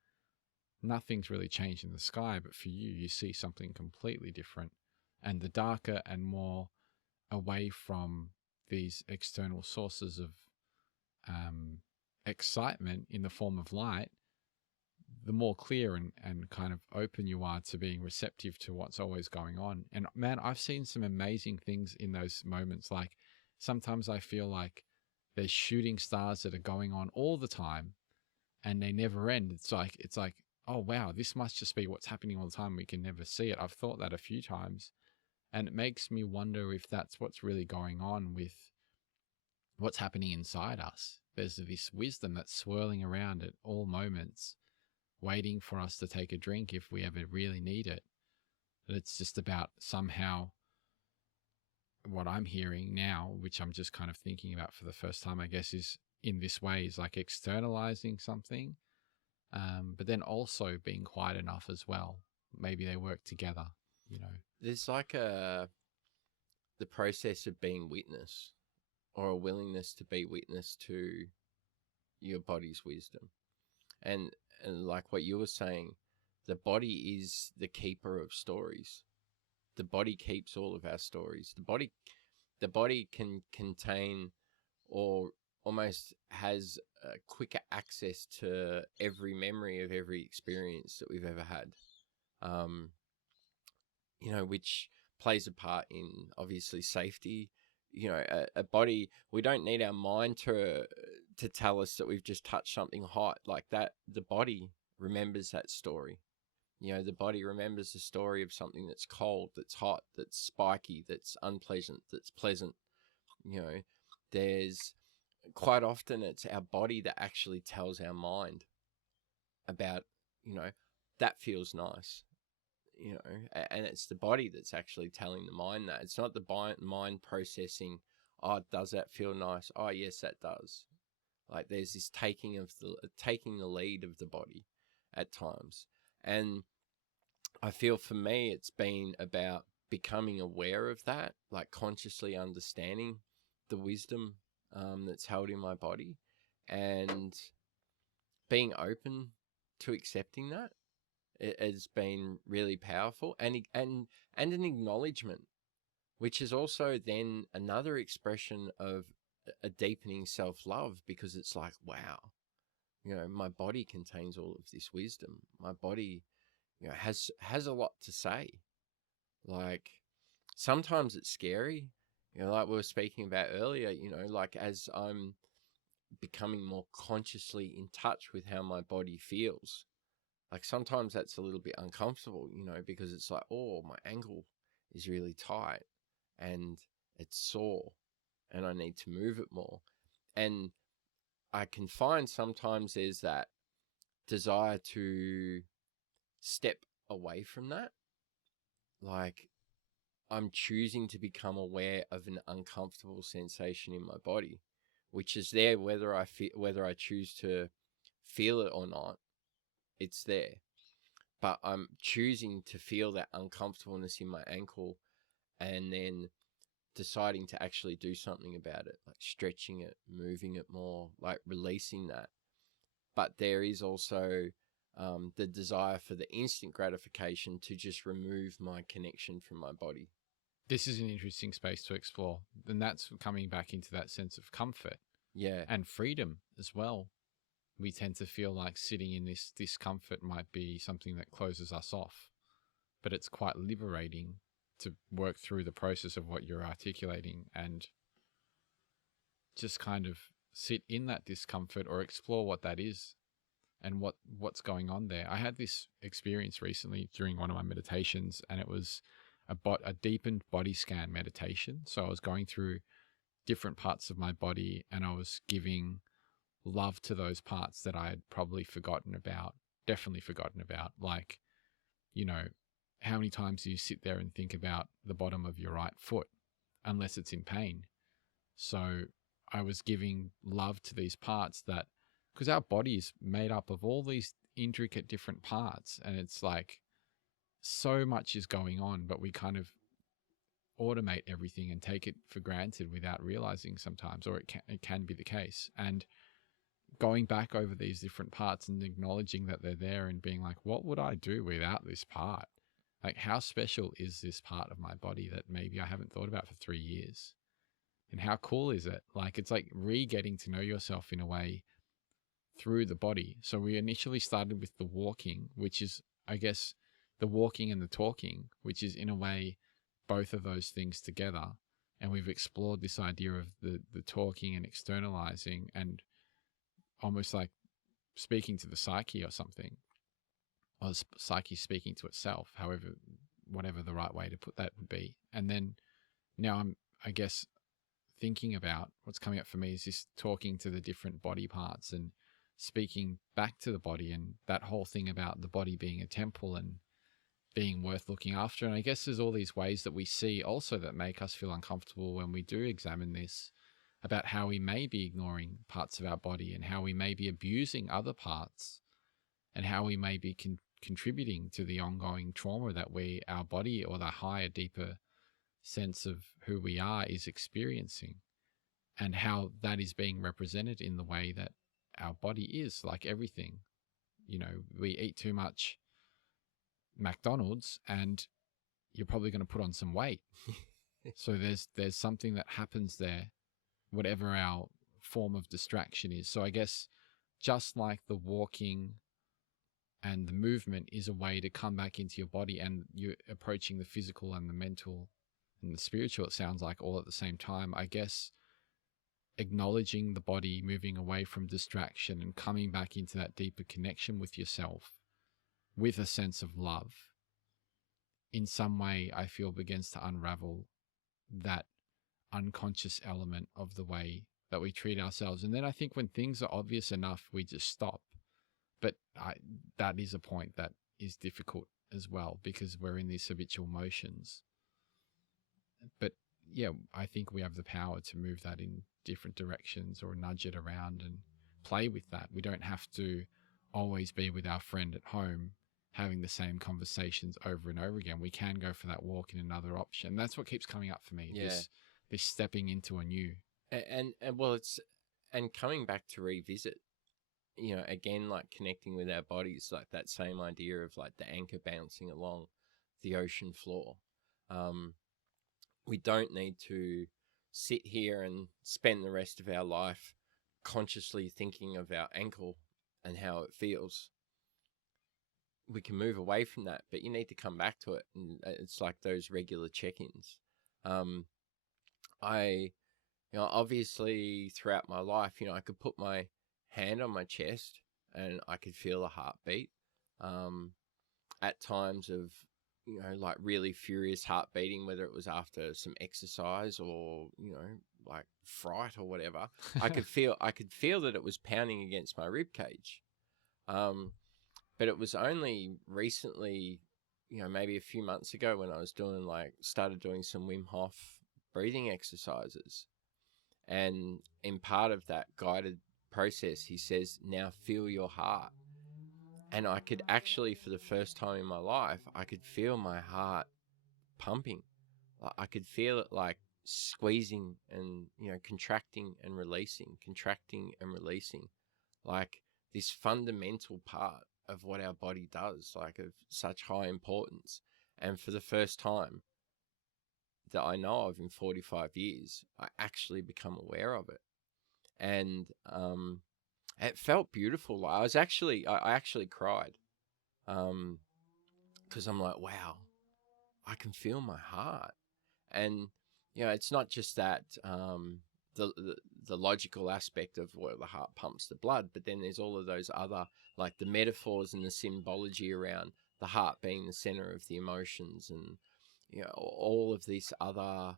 Nothing's really changed in the sky, but for you, you see something completely different. And the darker and more away from these external sources of excitement in the form of light, the more clear and kind of open you are to being receptive to what's always going on. And man, I've seen some amazing things in those moments. Like sometimes I feel like there's shooting stars that are going on all the time and they never end. It's like, oh wow, this must just be what's happening all the time. We can never see it. I've thought that a few times. And it makes me wonder if that's what's really going on with what's happening inside us. There's this wisdom that's swirling around at all moments, waiting for us to take a drink if we ever really need it. And it's just about somehow what I'm hearing now, which I'm just kind of thinking about for the first time, I guess, is in this way, is like externalizing something, but then also being quiet enough as well. Maybe they work together, you know. There's like the process of being witness, or a willingness to be witness to your body's wisdom. And like what you were saying, the body is the keeper of stories. The body keeps all of our stories. The body can contain, or almost has quicker access to every memory of every experience that we've ever had. Which plays a part in obviously safety. A body, we don't need our mind to tell us that we've just touched something hot like that. The body remembers that story. The body remembers the story of something that's cold, that's hot, that's spiky, that's unpleasant, that's pleasant. There's quite often it's our body that actually tells our mind about, that feels nice. And it's the body that's actually telling the mind that. It's not the mind processing, oh, does that feel nice? Oh, yes, that does. Like there's this taking the lead of the body at times. And I feel for me, it's been about becoming aware of that, like consciously understanding the wisdom that's held in my body, and being open to accepting that. It has been really powerful, and an acknowledgement, which is also then another expression of a deepening self-love, because it's like, wow, my body contains all of this wisdom. My body, has a lot to say. Like sometimes it's scary, like we were speaking about earlier, like as I'm becoming more consciously in touch with how my body feels. Like sometimes that's a little bit uncomfortable, because it's like, oh, my ankle is really tight and it's sore and I need to move it more. And I can find sometimes there's that desire to step away from that. Like I'm choosing to become aware of an uncomfortable sensation in my body, which is there whether I choose to feel it or not. It's there. But I'm choosing to feel that uncomfortableness in my ankle, and then deciding to actually do something about it, like stretching it, moving it more, like releasing that. But there is also the desire for the instant gratification to just remove my connection from my body. This is an interesting space to explore. And that's coming back into that sense of comfort Yeah. and freedom as well. We tend to feel like sitting in this discomfort might be something that closes us off, but it's quite liberating to work through the process of what you're articulating and just kind of sit in that discomfort or explore what that is and what's going on there. I had this experience recently during one of my meditations, and it was a deepened body scan meditation. So I was going through different parts of my body, and I was giving love to those parts that I had probably forgotten about, definitely forgotten about. Like, you know, how many times do you sit there and think about the bottom of your right foot, unless it's in pain? So I was giving love to these parts that, because our body is made up of all these intricate different parts, and it's like so much is going on, but we kind of automate everything and take it for granted without realizing sometimes, or it can be the case. And going back over these different parts and acknowledging that they're there and being like, what would I do without this part? Like, how special is this part of my body that maybe I haven't thought about for 3 years? And how cool is it? Like, it's like getting to know yourself in a way through the body. So we initially started with the walking, which is, I guess, the walking and the talking, which is in a way both of those things together. And we've explored this idea of the talking and externalizing and almost like speaking to the psyche or something, or the psyche speaking to itself, however, whatever the right way to put that would be. And then now I'm, I guess, thinking about what's coming up for me is this talking to the different body parts and speaking back to the body, and that whole thing about the body being a temple and being worth looking after. And I guess there's all these ways that we see also that make us feel uncomfortable when we do examine this, about how we may be ignoring parts of our body and how we may be abusing other parts and how we may be contributing to the ongoing trauma that our body or the higher, deeper sense of who we are is experiencing, and how that is being represented in the way that our body is. Like everything, we eat too much McDonald's and you're probably going to put on some weight. So there's something that happens there, whatever our form of distraction is. So I guess just like the walking and the movement is a way to come back into your body, and you're approaching the physical and the mental and the spiritual, it sounds like, all at the same time. I guess acknowledging the body, moving away from distraction and coming back into that deeper connection with yourself with a sense of love, in some way, I feel begins to unravel that unconscious element of the way that we treat ourselves. And then I think when things are obvious enough, we just stop. But that is a point that is difficult as well, because we're in these habitual motions. But yeah, I think we have the power to move that in different directions or nudge it around and play with that. We don't have to always be with our friend at home having the same conversations over and over again. We can go for that walk in another option. That's what keeps coming up for me. Yeah. This stepping into a new. And well, it's, and coming back to revisit, again, like connecting with our bodies, like that same idea of like the anchor bouncing along the ocean floor. We don't need to sit here and spend the rest of our life consciously thinking of our ankle and how it feels. We can move away from that, but you need to come back to it. And it's like those regular check-ins. Obviously throughout my life, I could put my hand on my chest and I could feel a heartbeat. At times of, like really furious heart beating, whether it was after some exercise or, like fright or whatever, I could feel that it was pounding against my rib cage. But it was only recently, maybe a few months ago, when I was started doing some Wim Hof breathing exercises. And in part of that guided process, he says, now feel your heart. And I could actually, for the first time in my life, I could feel my heart pumping. I could feel it like squeezing and, contracting and releasing, like this fundamental part of what our body does, like of such high importance. And for the first time that I know of in 45 years, I actually become aware of it. And it felt beautiful. Like I actually cried. Because I'm like, wow, I can feel my heart. And it's not just that the, the the logical aspect of where the heart pumps the blood, but then there's all of those other, like the metaphors and the symbology around the heart being the center of the emotions, and all of these other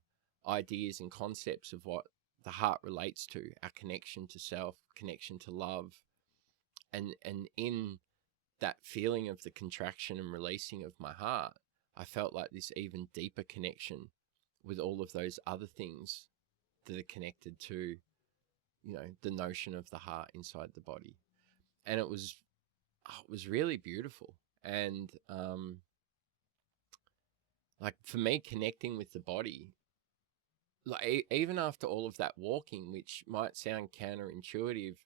ideas and concepts of what the heart relates to, our connection to self, connection to love, and in that feeling of the contraction and releasing of my heart, I felt like this even deeper connection with all of those other things that are connected to, the notion of the heart inside the body. And it was really beautiful. And like for me, connecting with the body, like even after all of that walking, which might sound counterintuitive,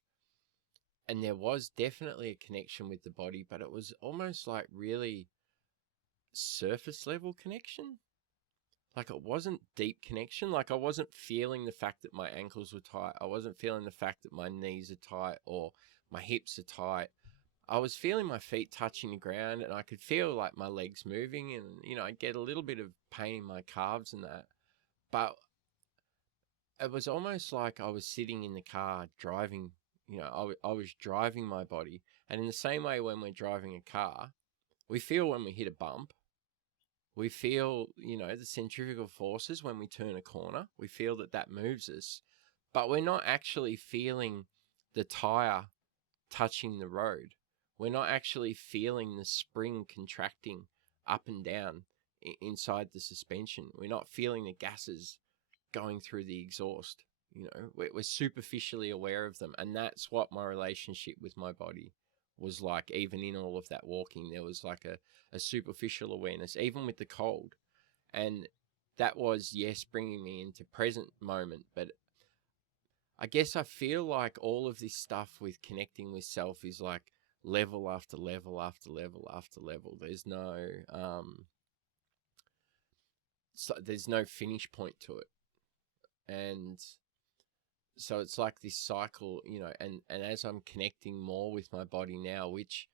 and there was definitely a connection with the body, but it was almost like really surface level connection. Like it wasn't deep connection. Like I wasn't feeling the fact that my ankles were tight. I wasn't feeling the fact that my knees are tight or my hips are tight. I was feeling my feet touching the ground, and I could feel like my legs moving, and I get a little bit of pain in my calves and that. But it was almost like I was sitting in the car driving. I was driving my body. And in the same way, when we're driving a car, we feel when we hit a bump. We feel, the centrifugal forces when we turn a corner. We feel that moves us, but we're not actually feeling the tire touching the road. We're not actually feeling the spring contracting up and down inside the suspension. We're not feeling the gases going through the exhaust. We're superficially aware of them. And that's what my relationship with my body was like. Even in all of that walking, there was like a superficial awareness, even with the cold. And that was, yes, bringing me into present moment. But I guess I feel like all of this stuff with connecting with self is like level after level after level after level. There's no finish point to it. And so it's like this cycle, and as I'm connecting more with my body now, which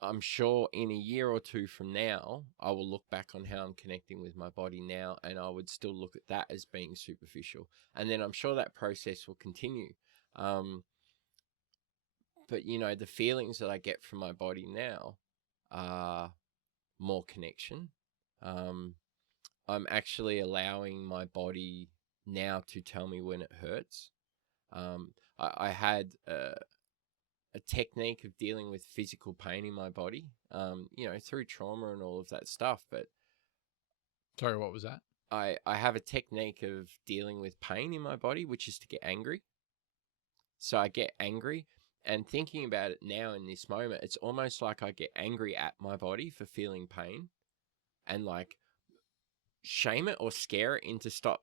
I'm sure in a year or two from now, I will look back on how I'm connecting with my body now, and I would still look at that as being superficial. And then I'm sure that process will continue. But, the feelings that I get from my body now are more connection. I'm actually allowing my body now to tell me when it hurts. I had a technique of dealing with physical pain in my body, through trauma and all of that stuff. But sorry, what was that? I have a technique of dealing with pain in my body, which is to get angry. So I get angry, and thinking about it now in this moment, it's almost like I get angry at my body for feeling pain, and like shame it or scare it into stop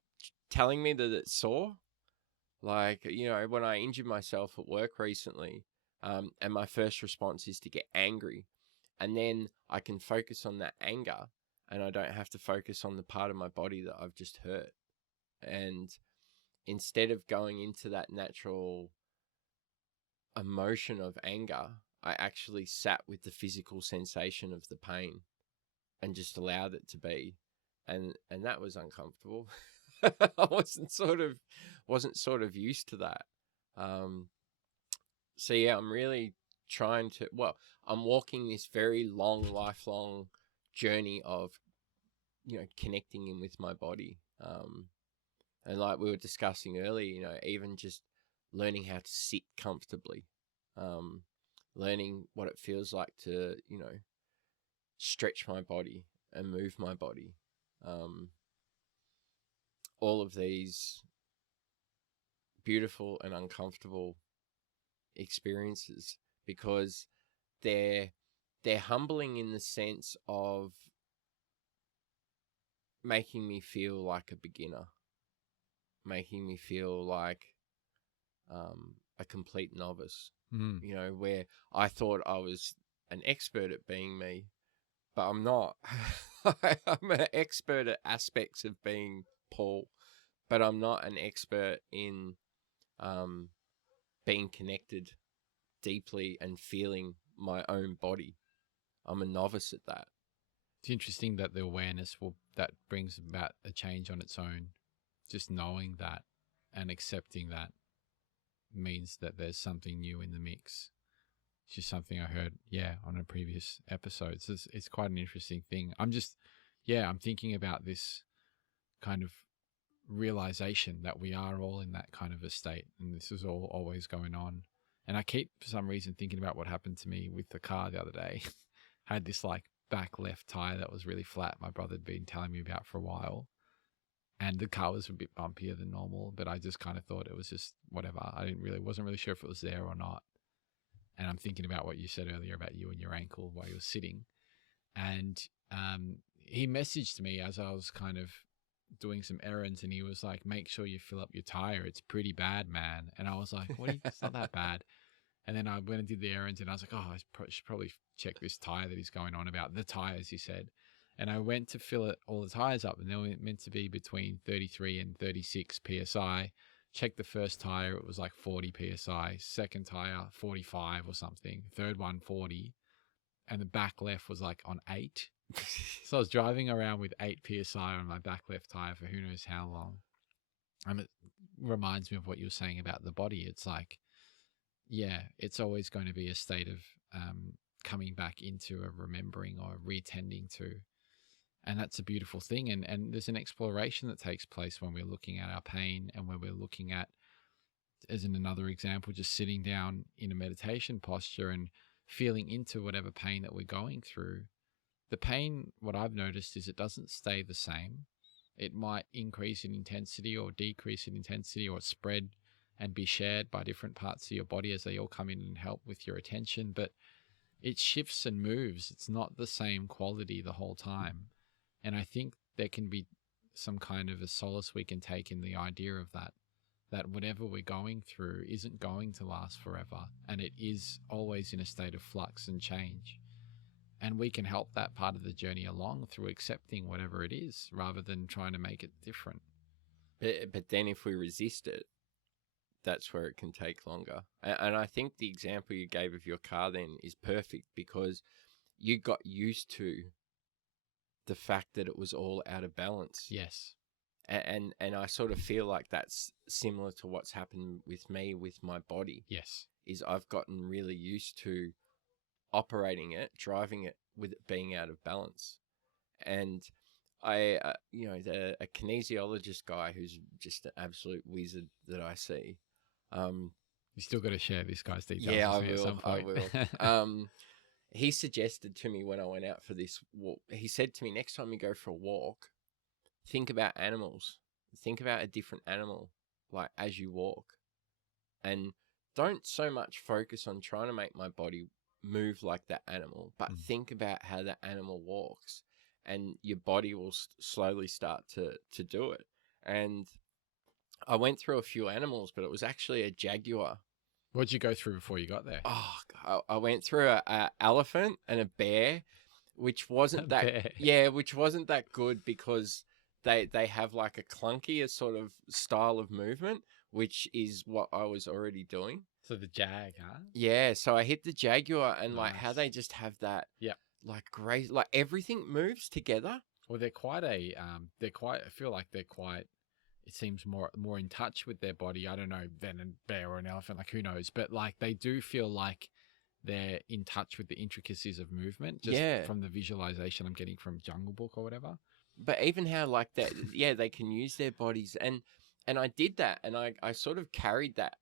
telling me that it's sore. Like, when I injured myself at work recently, and my first response is to get angry. And then I can focus on that anger, and I don't have to focus on the part of my body that I've just hurt. And instead of going into that natural emotion of anger, I actually sat with the physical sensation of the pain and just allowed it to be. And that was uncomfortable. I wasn't sort of used to that. So yeah, I'm really trying to, I'm walking this very long, lifelong journey of, connecting in with my body. And like we were discussing earlier, even just learning how to sit comfortably, learning what it feels like to, stretch my body and move my body. All of these beautiful and uncomfortable experiences, because they're humbling in the sense of making me feel like a beginner, making me feel like a complete novice. Where I thought I was an expert at being me, but I'm not. I'm an expert at aspects of being Paul, but I'm not an expert in being connected deeply and feeling my own body. I'm a novice at that. It's interesting that the awareness that brings about a change on its own. Just knowing that and accepting that means that there's something new in the mix. It's just something I heard, on a previous episode. So it's quite an interesting thing. I'm thinking about this kind of realization that we are all in that kind of a state, and this is all always going on. And I keep, for some reason, thinking about what happened to me with the car the other day. I had this like back left tire that was really flat. My brother had been telling me about for a while. And the car was a bit bumpier than normal, but I just kind of thought it was just whatever. Wasn't really sure if it was there or not. And I'm thinking about what you said earlier about you and your ankle while you were sitting. And he messaged me as I was kind of doing some errands, and he was like, "Make sure you fill up your tire. It's pretty bad, man." And I was like, "What? It's not that bad." And then I went and did the errands, and I was like, "Oh, I should probably check this tire that he's going on about." The tires, he said. And I went to fill all the tires up, and they were meant to be between 33 and 36 psi. Checked the first tire, it was like 40 psi. Second tire, 45 or something. Third one, 40. And the back left was like on 8. So I was driving around with 8 psi on my back left tire for who knows how long. And it reminds me of what you were saying about the body. It's like, it's always going to be a state of coming back into a remembering or reattending to. And that's a beautiful thing. And there's an exploration that takes place when we're looking at our pain, and when we're looking at, as in another example, just sitting down in a meditation posture and feeling into whatever pain that we're going through. The pain, what I've noticed, is it doesn't stay the same. It might increase in intensity or decrease in intensity, or spread and be shared by different parts of your body as they all come in and help with your attention. But it shifts and moves. It's not the same quality the whole time. And I think there can be some kind of a solace we can take in the idea of that whatever we're going through isn't going to last forever, and it is always in a state of flux and change. And we can help that part of the journey along through accepting whatever it is, rather than trying to make it different. But then if we resist it, that's where it can take longer. And I think the example you gave of your car then is perfect, because you got used to the fact that it was all out of balance. Yes. And I sort of feel like that's similar to what's happened with me with my body. Yes. Is I've gotten really used to operating it, driving it with it being out of balance. And I, a kinesiologist guy who's just an absolute wizard that I see. You still got to share this guy's details. Yeah, I at will. some point. I will. He suggested to me when I went out for this walk, he said to me, next time you go for a walk, think about animals. Think about a different animal, like as you walk. And don't so much focus on trying to make my body move like that animal, but think about how that animal walks, and your body will slowly start to do it. And I went through a few animals, but it was actually a jaguar. What'd you go through before you got there? Oh, I went through a elephant and a bear, which wasn't which wasn't that good, because they have like a clunky sort of style of movement, which is what I was already doing. So the jag, huh? Yeah, so I hit the jaguar, and like how Nice. they just have that, Yep. like great, like everything moves together. Well, they're quite I feel like they're quite, it seems more in touch with their body. I don't know, than a bear or an elephant, like who knows? But like they do feel like they're in touch with the intricacies of movement, just from the visualization I'm getting from Jungle Book or whatever. But even how like that, they can use their bodies, and I did that, and I sort of carried that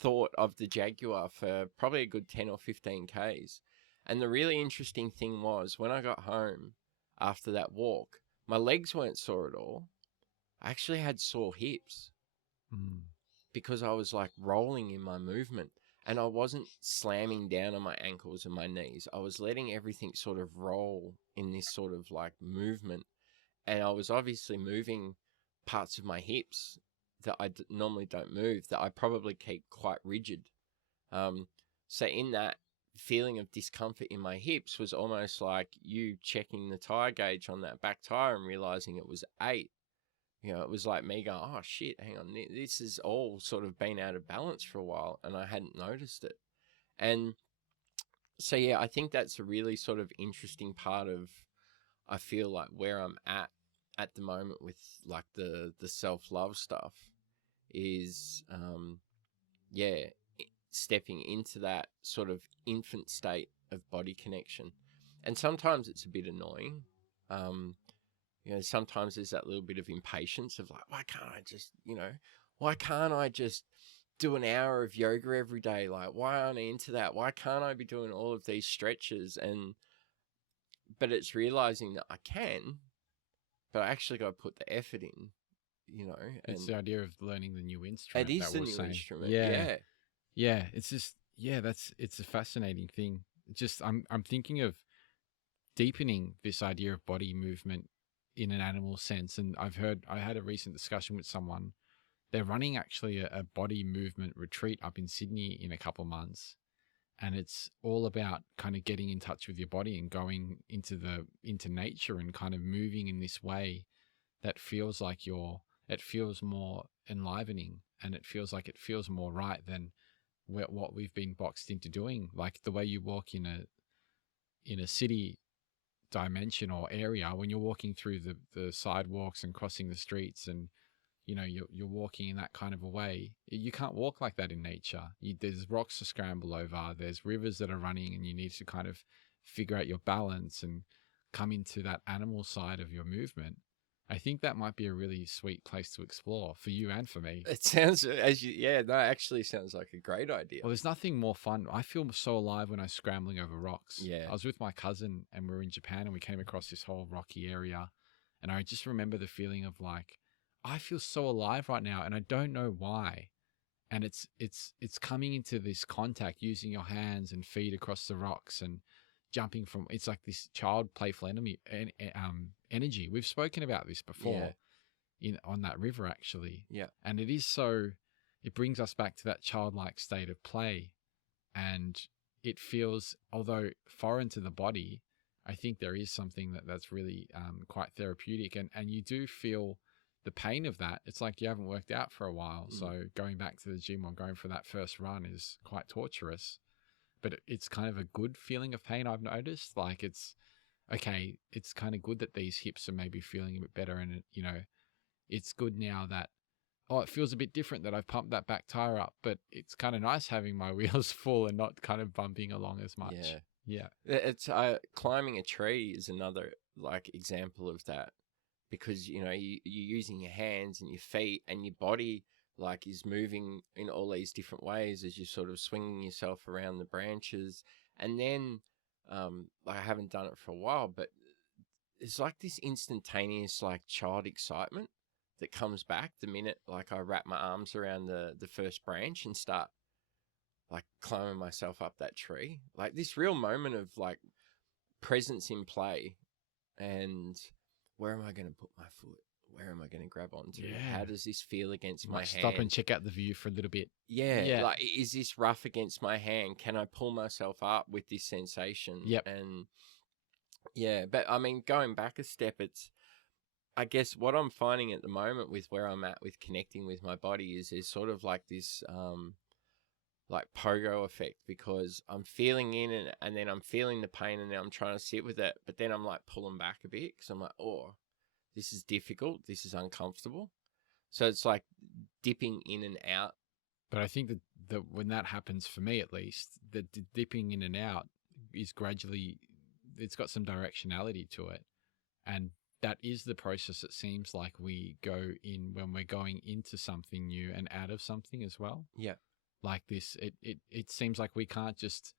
thought of the jaguar for probably a good 10 or 15 Ks. And the really interesting thing was, when I got home after that walk, my legs weren't sore at all. I actually had sore hips because I was like rolling in my movement, and I wasn't slamming down on my ankles and my knees. I was letting everything sort of roll in this sort of like movement. And I was obviously moving parts of my hips that I normally don't move, that I probably keep quite rigid. So in that, feeling of discomfort in my hips was almost like you checking the tire gauge on that back tire and realizing it was 8. It was like me going, oh shit, hang on, this has all sort of been out of balance for a while and I hadn't noticed it. And so, yeah, I think that's a really sort of interesting part of, I feel like, where I'm at the moment with like the self-love stuff is, yeah, stepping into that sort of infant state of body connection. And sometimes it's a bit annoying. Sometimes there's that little bit of impatience of like, why can't I just do an hour of yoga every day? Like, why aren't I into that? Why can't I be doing all of these stretches? But it's realizing that I can, but I actually got to put the effort in, It's and the idea of learning the new it instrument is that the we're new saying. instrument. Yeah. Yeah. It's just, yeah, it's a fascinating thing. Just, I'm thinking of deepening this idea of body movement in an animal sense. And I had a recent discussion with someone. They're running actually a body movement retreat up in Sydney in a couple of months. And it's all about kind of getting in touch with your body and going into nature and kind of moving in this way that feels like it feels more enlivening, and it feels more right than what we've been boxed into doing. Like the way you walk in a city dimension or area, when you're walking through the sidewalks and crossing the streets, and you're walking in that kind of a way, you can't walk like that in nature. There's rocks to scramble over, there's rivers that are running, and you need to kind of figure out your balance and come into that animal side of your movement. I think that might be a really sweet place to explore for you and for me. It sounds actually sounds like a great idea. Well, there's nothing more fun. I feel so alive when I'm scrambling over rocks. Yeah. I was with my cousin and we were in Japan and we came across this whole rocky area. And I just remember the feeling of like, I feel so alive right now and I don't know why. And it's coming into this contact using your hands and feet across the rocks and jumping from, it's like this child playful energy. We've spoken about this before on that river actually. Yeah. And it brings us back to that childlike state of play. And it feels, although foreign to the body, I think there is something that's really quite therapeutic. And you do feel the pain of that. It's like you haven't worked out for a while. So going back to the gym or going for that first run is quite torturous. But it's kind of a good feeling of pain, I've noticed. Like it's, okay, it's kind of good that these hips are maybe feeling a bit better. And, it's good now that, it feels a bit different that I've pumped that back tire up, but it's kind of nice having my wheels full and not kind of bumping along as much. Yeah. It's climbing a tree is another like example of that, because you're using your hands and your feet and your body like is moving in all these different ways as you're sort of swinging yourself around the branches. And then I haven't done it for a while, but it's like this instantaneous like child excitement that comes back the minute like I wrap my arms around the first branch and start like climbing myself up that tree. Like this real moment of like presence in play, and where am I going to put my foot? Where am I going to grab onto? Yeah. How does this feel against my hand? Stop and check out the view for a little bit. Yeah. Like, is this rough against my hand? Can I pull myself up with this sensation? Yep. And yeah, but I mean, going back a step, I guess what I'm finding at the moment with where I'm at with connecting with my body is there's sort of like this like pogo effect, because I'm feeling in and then I'm feeling the pain and then I'm trying to sit with it, but then I'm like pulling back a bit because I'm like, oh, this is difficult, this is uncomfortable. So it's like dipping in and out. But I think that when that happens, for me at least, the dipping in and out is gradually, it's got some directionality to it. And that is the process it seems like we go in when we're going into something new and out of something as well. Yeah. Like this, it seems like we can't just,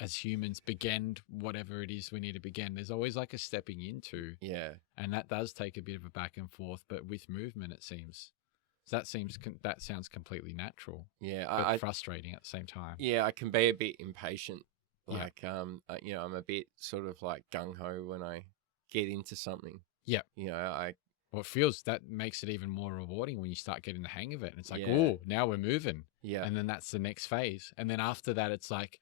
as humans, begin whatever it is we need to begin. There's always like a stepping into. Yeah. And that does take a bit of a back and forth, but with movement, it seems. So that sounds completely natural. Yeah. But frustrating at the same time. Yeah, I can be a bit impatient. Like, I'm a bit sort of like gung-ho when I get into something. Yeah. Well, that makes it even more rewarding when you start getting the hang of it. And it's like, oh, now we're moving. Yeah. And then that's the next phase. And then after that, it's like,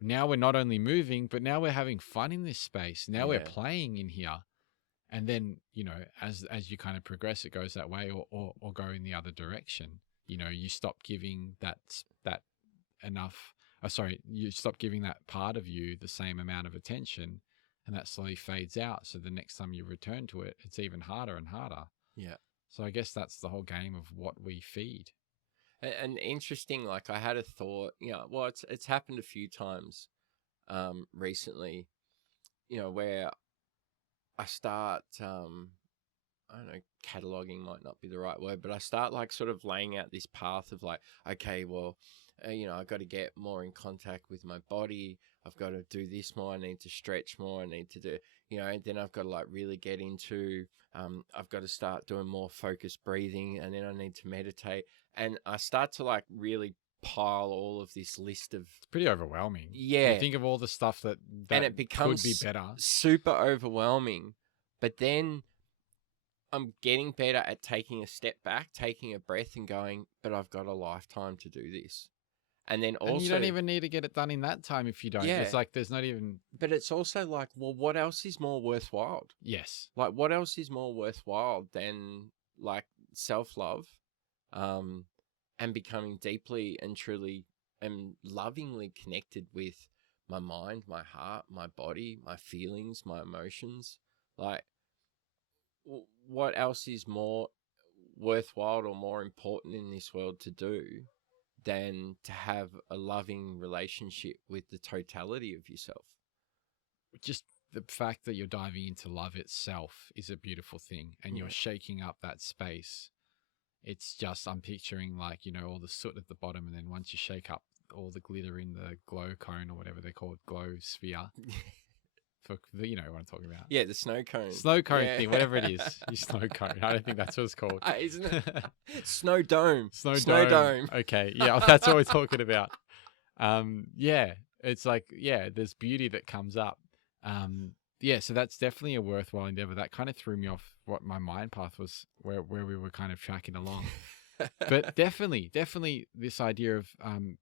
now we're not only moving, but now we're having fun in this space. Now we're Yeah. playing in here. And then, as you kind of progress, it goes that way or go in the other direction. You stop giving that enough. Sorry, you stop giving that part of you the same amount of attention, and that slowly fades out. So the next time you return to it, it's even harder and harder. Yeah. So I guess that's the whole game of what we feed. And interesting, like I had a thought, well, it's happened a few times recently, where I start, I don't know, cataloging might not be the right word, but I start like sort of laying out this path of like, okay, well, I've got to get more in contact with my body. I've got to do this more. I need to stretch more. I need to do, and then I've got to like really get into, I've got to start doing more focused breathing, and then I need to meditate. And I start to like really pile all of this list of, It's pretty overwhelming. yeah. You think of all the stuff that And it becomes could be better. super overwhelming. But then I'm getting better at taking a step back, taking a breath and going, but I've got a lifetime to do this. And then also, and you don't even need to get it done in that time if you don't. Yeah. It's like there's not even. But it's also like, well, what else is more worthwhile? Yes. Like, what else is more worthwhile than like self-love, and becoming deeply and truly and lovingly connected with my mind, my heart, my body, my feelings, my emotions? Like, what else is more worthwhile or more important in this world to do than to have a loving relationship with the totality of yourself? Just the fact that you're diving into love itself is a beautiful thing, and you're shaking up that space. It's just, I'm picturing like, all the soot at the bottom, and then once you shake up all the glitter in the glow cone or whatever they call it, glow sphere. For you know what I'm talking about. Yeah, the snow cone. Snow cone thing, whatever it is. Your snow cone. I don't think that's what it's called. Isn't it? Snow dome. Snow dome. Okay, yeah, that's what we're talking about. Yeah, it's like, there's beauty that comes up. So that's definitely a worthwhile endeavor. That kind of threw me off what my mind path was, where we were kind of tracking along. But definitely this idea of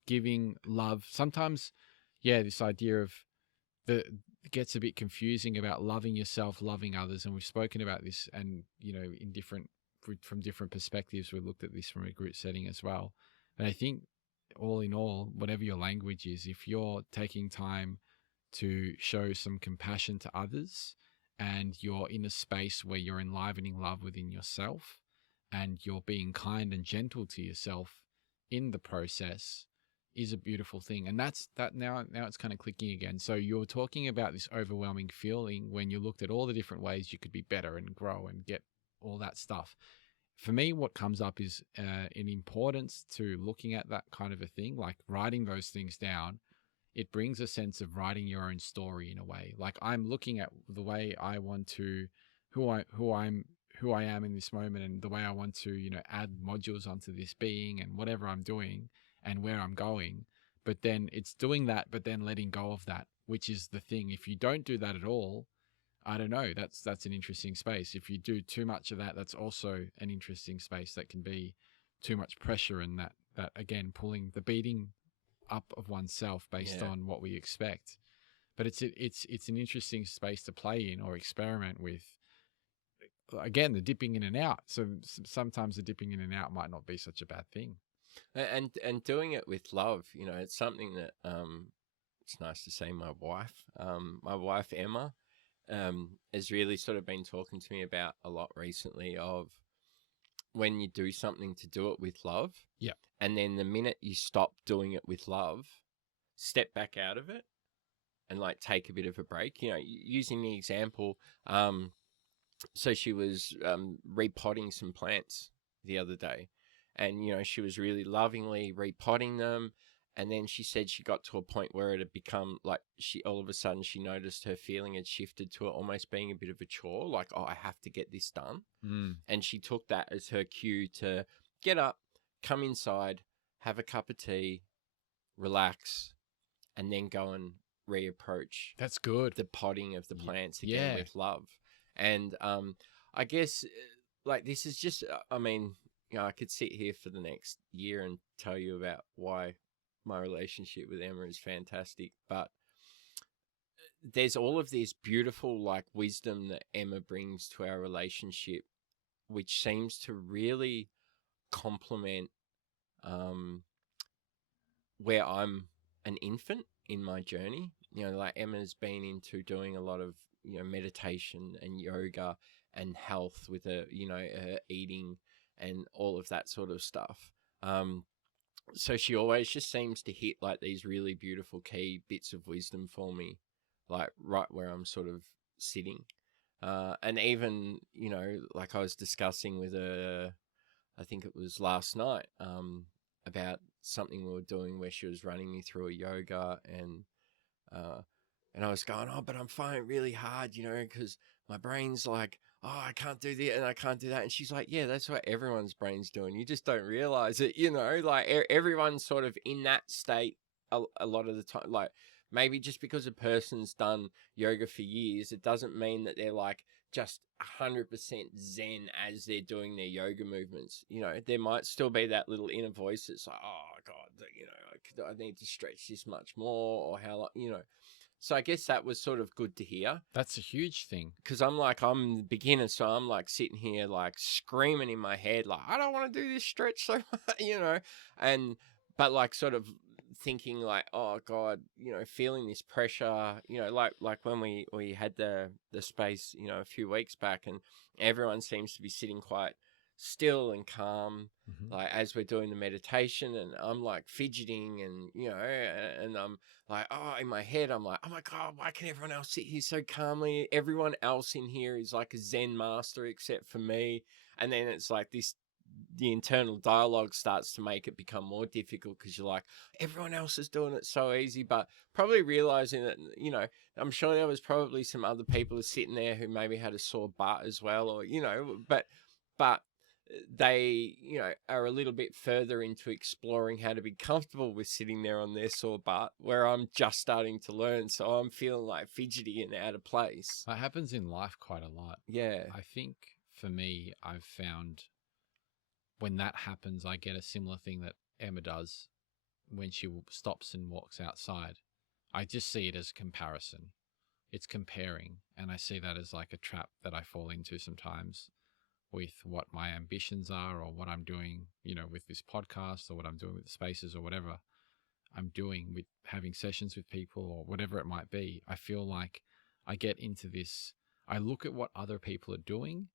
giving love. Sometimes, this idea of it gets a bit confusing about loving yourself, loving others, and we've spoken about this, and from different perspectives. We looked at this from a group setting as well. And I think, all in all, whatever your language is, if you're taking time to show some compassion to others, and you're in a space where you're enlivening love within yourself, and you're being kind and gentle to yourself in the process, is a beautiful thing. And that's that. Now it's kind of clicking again. So you're talking about this overwhelming feeling when you looked at all the different ways you could be better and grow and get all that stuff. For me, what comes up is an importance to looking at that kind of a thing, like writing those things down. It brings a sense of writing your own story in a way. Like, I'm looking at the way I want to, who I am in this moment, and the way I want to, add modules onto this being and whatever I'm doing and where I'm going. But then it's doing that, but then letting go of that, which is the thing. If you don't do that at all, I don't know, that's an interesting space. If you do too much of that, that's also an interesting space that can be too much pressure, and that again, pulling the beating up of oneself based on what we expect. But it's an interesting space to play in or experiment with. Again, the dipping in and out. So sometimes the dipping in and out might not be such a bad thing. And doing it with love, it's something that it's nice to say my wife Emma has really sort of been talking to me about a lot recently, of when you do something, to do it with love. Yeah. And then the minute you stop doing it with love, step back out of it and like take a bit of a break. Using the example, so she was repotting some plants the other day, and she was really lovingly repotting them. And then she said she got to a point where it had become like, all of a sudden she noticed her feeling had shifted to it almost being a bit of a chore, like, oh, I have to get this done. And she took that as her cue to get up, come inside, have a cup of tea, relax, and then go and reapproach. That's good. The potting of the plants again with love. And I guess, like, this is just, I mean, I could sit here for the next year and tell you about why my relationship with Emma is fantastic. But there's all of this beautiful like wisdom that Emma brings to our relationship, which seems to really complement where I'm an infant in my journey. You know, like Emma's been into doing a lot of, you know, meditation and yoga and health with her, you know, her eating and all of that sort of stuff. So she always just seems to hit like these really beautiful key bits of wisdom for me, like right where I'm sort of sitting. And even, you know, like I was discussing with her, I think it was last night, about something we were doing where she was running me through a yoga, uh, and I was going, oh, but I'm finding it really hard, you know, because my brain's like, oh, I can't do this and I can't do that. And she's like, yeah, that's what everyone's brain's doing. You just don't realize it, you know, like everyone's sort of in that state a lot of the time. Like maybe just because a person's done yoga for years, it doesn't mean that they're like just 100% zen as they're doing their yoga movements. You know, there might still be that little inner voice that's like, oh, God, you know, I need to stretch this much more, or how, you know. So I guess that was sort of good to hear. That's a huge thing. Because I'm the beginner, so I'm like sitting here like screaming in my head, like, I don't want to do this stretch so much, you know, but like sort of thinking like, oh God, you know, feeling this pressure, you know, like when we had the space, you know, a few weeks back, and everyone seems to be sitting quite still and calm, like as we're doing the meditation, and I'm like fidgeting, and you know, and I'm like, oh, in my head I'm like, oh my God, why can everyone else sit here so calmly? Everyone else in here is like a Zen master except for me. And then it's like the internal dialogue starts to make it become more difficult, because you're like, everyone else is doing it so easy. But probably realizing that, you know, I'm sure there was probably some other people sitting there who maybe had a sore butt as well, or, you know, but they, you know, are a little bit further into exploring how to be comfortable with sitting there on their sore butt, where I'm just starting to learn. So I'm feeling like fidgety and out of place. That happens in life quite a lot. Yeah. I think for me, I've found when that happens, I get a similar thing that Emma does when she stops and walks outside. I just see it as comparison. It's comparing. And I see that as like a trap that I fall into sometimes with what my ambitions are, or what I'm doing, you know, with this podcast, or what I'm doing with the spaces, or whatever I'm doing with having sessions with people, or whatever it might be. I feel like I get into this, I look at what other people are doing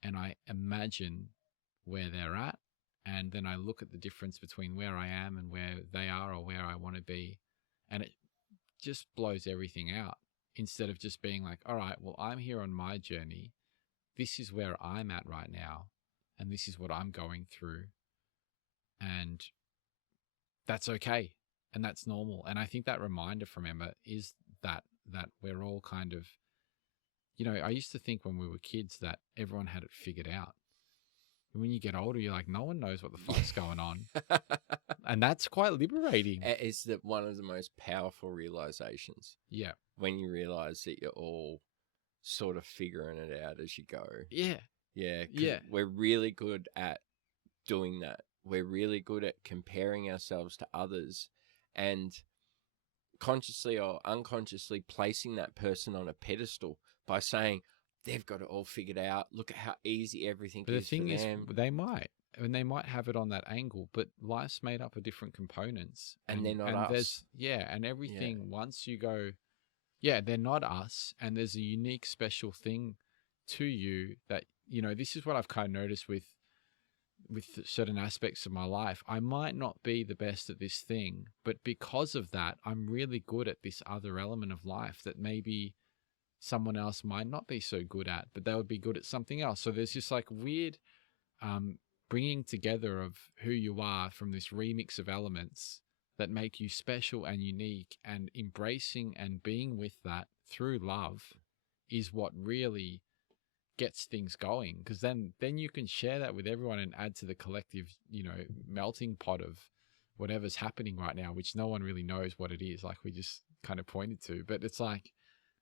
and I imagine where they're at. And then I look at the difference between where I am and where they are, or where I want to be. And it just blows everything out, instead of just being like, all right, well, I'm here on my journey. This is where I'm at right now, and this is what I'm going through, and that's okay, and that's normal. And I think that reminder from Emma is that we're all kind of, you know, I used to think when we were kids that everyone had it figured out. And when you get older, you're like, no one knows what the fuck's going on. And that's quite liberating. It's one of the most powerful realizations. Yeah. When you realize that you're all sort of figuring it out as you go. Yeah. Yeah. Yeah. We're really good at doing that. We're really good at comparing ourselves to others, and consciously or unconsciously placing that person on a pedestal by saying they've got it all figured out. Look at how easy everything But is the thing for is, them. they might have it on that angle, but life's made up of different components, and they're not us. And everything. Once you go, yeah, they're not us, and there's a unique, special thing to you that, you know, this is what I've kind of noticed with certain aspects of my life. I might not be the best at this thing, but because of that, I'm really good at this other element of life that maybe someone else might not be so good at, but they would be good at something else. So there's this like weird bringing together of who you are from this remix of elements that make you special and unique, and embracing and being with that through love is what really gets things going, because then you can share that with everyone and add to the collective, you know, melting pot of whatever's happening right now, which no one really knows what it is, like we just kind of pointed to. But it's like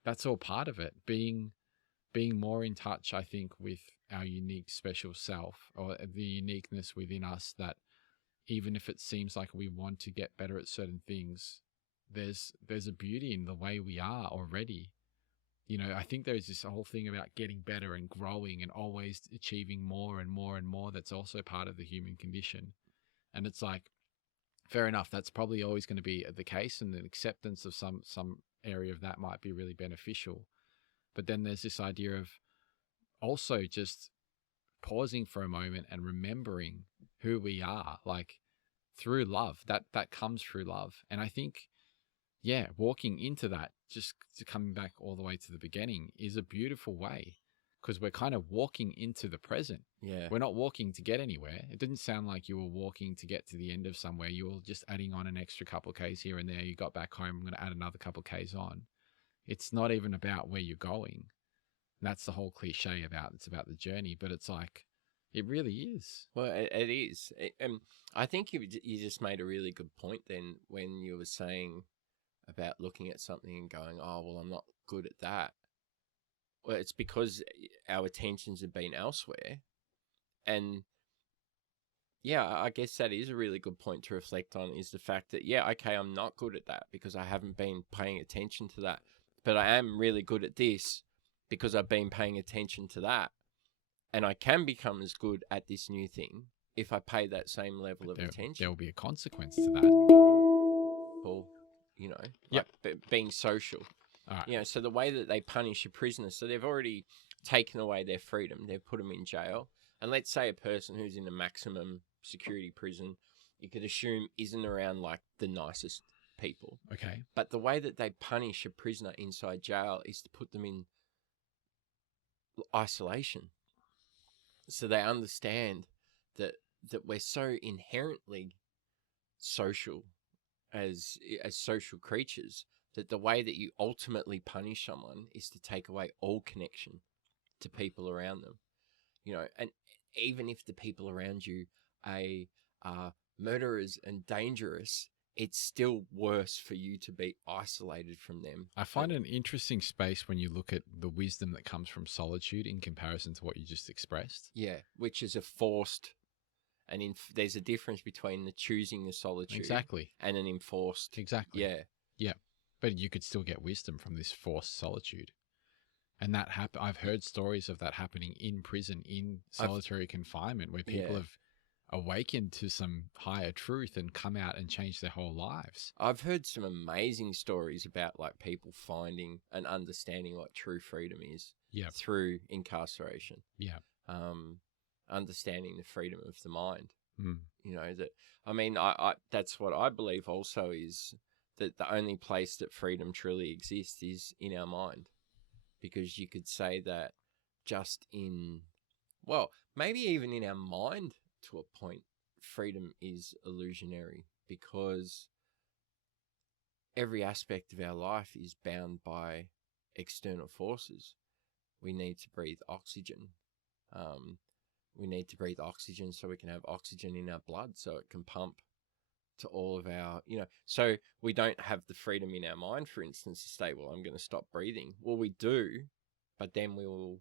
that's all part of it, being more in touch, I think, with our unique special self, or the uniqueness within us that even if it seems like we want to get better at certain things, there's a beauty in the way we are already. You know, I think there's this whole thing about getting better and growing and always achieving more and more and more. That's also part of the human condition. And it's like, fair enough, that's probably always going to be the case, and an acceptance of some area of that might be really beneficial. But then there's this idea of also just pausing for a moment and remembering who we are, like through love. That comes through love. And I think, yeah, walking into that, just to coming back all the way to the beginning, is a beautiful way, because we're kind of walking into the present. Yeah. We're not walking to get anywhere. It didn't sound like you were walking to get to the end of somewhere. You were just adding on an extra couple of Ks here and there. You got back home, I'm going to add another couple of Ks on. It's not even about where you're going. That's the whole cliche about it's about the journey, but it's like, it really is. Well, it is. I think you just made a really good point then when you were saying about looking at something and going, oh, well, I'm not good at that. Well, it's because our attentions have been elsewhere. And yeah, I guess that is a really good point to reflect on, is the fact that, yeah, okay, I'm not good at that because I haven't been paying attention to that. But I am really good at this because I've been paying attention to that. And I can become as good at this new thing if I pay that same level of attention. There will be a consequence to that. Paul, you know, Yep. like being social. All right. You know, so the way that they punish a prisoner, so they've already taken away their freedom. They've put them in jail. And let's say a person who's in a maximum security prison, you could assume isn't around like the nicest people. Okay. But the way that they punish a prisoner inside jail is to put them in isolation. So they understand that we're so inherently social as social creatures that the way that you ultimately punish someone is to take away all connection to people around them. You know, and even if the people around you are murderers and dangerous, it's still worse for you to be isolated from them. I find it an interesting space when you look at the wisdom that comes from solitude in comparison to what you just expressed. Yeah, which is a forced, and there's a difference between the choosing the solitude Exactly. and an enforced. Exactly. Yeah. Yeah. But you could still get wisdom from this forced solitude. And that I've heard stories of that happening in prison, in solitary confinement, where people have awakened to some higher truth and come out and change their whole lives. I've heard some amazing stories about like people finding and understanding what true freedom is through incarceration. Yeah. Understanding the freedom of the mind. Mm. You know, that, I mean, I that's what I believe also, is that the only place that freedom truly exists is in our mind. Because you could say that just in, well, maybe even in our mind to a point, freedom is illusionary, because every aspect of our life is bound by external forces. We need to breathe oxygen. We need to breathe oxygen so we can have oxygen in our blood so it can pump to all of our, you know, so we don't have the freedom in our mind, for instance, to say, well, I'm going to stop breathing. Well, we do, but then we will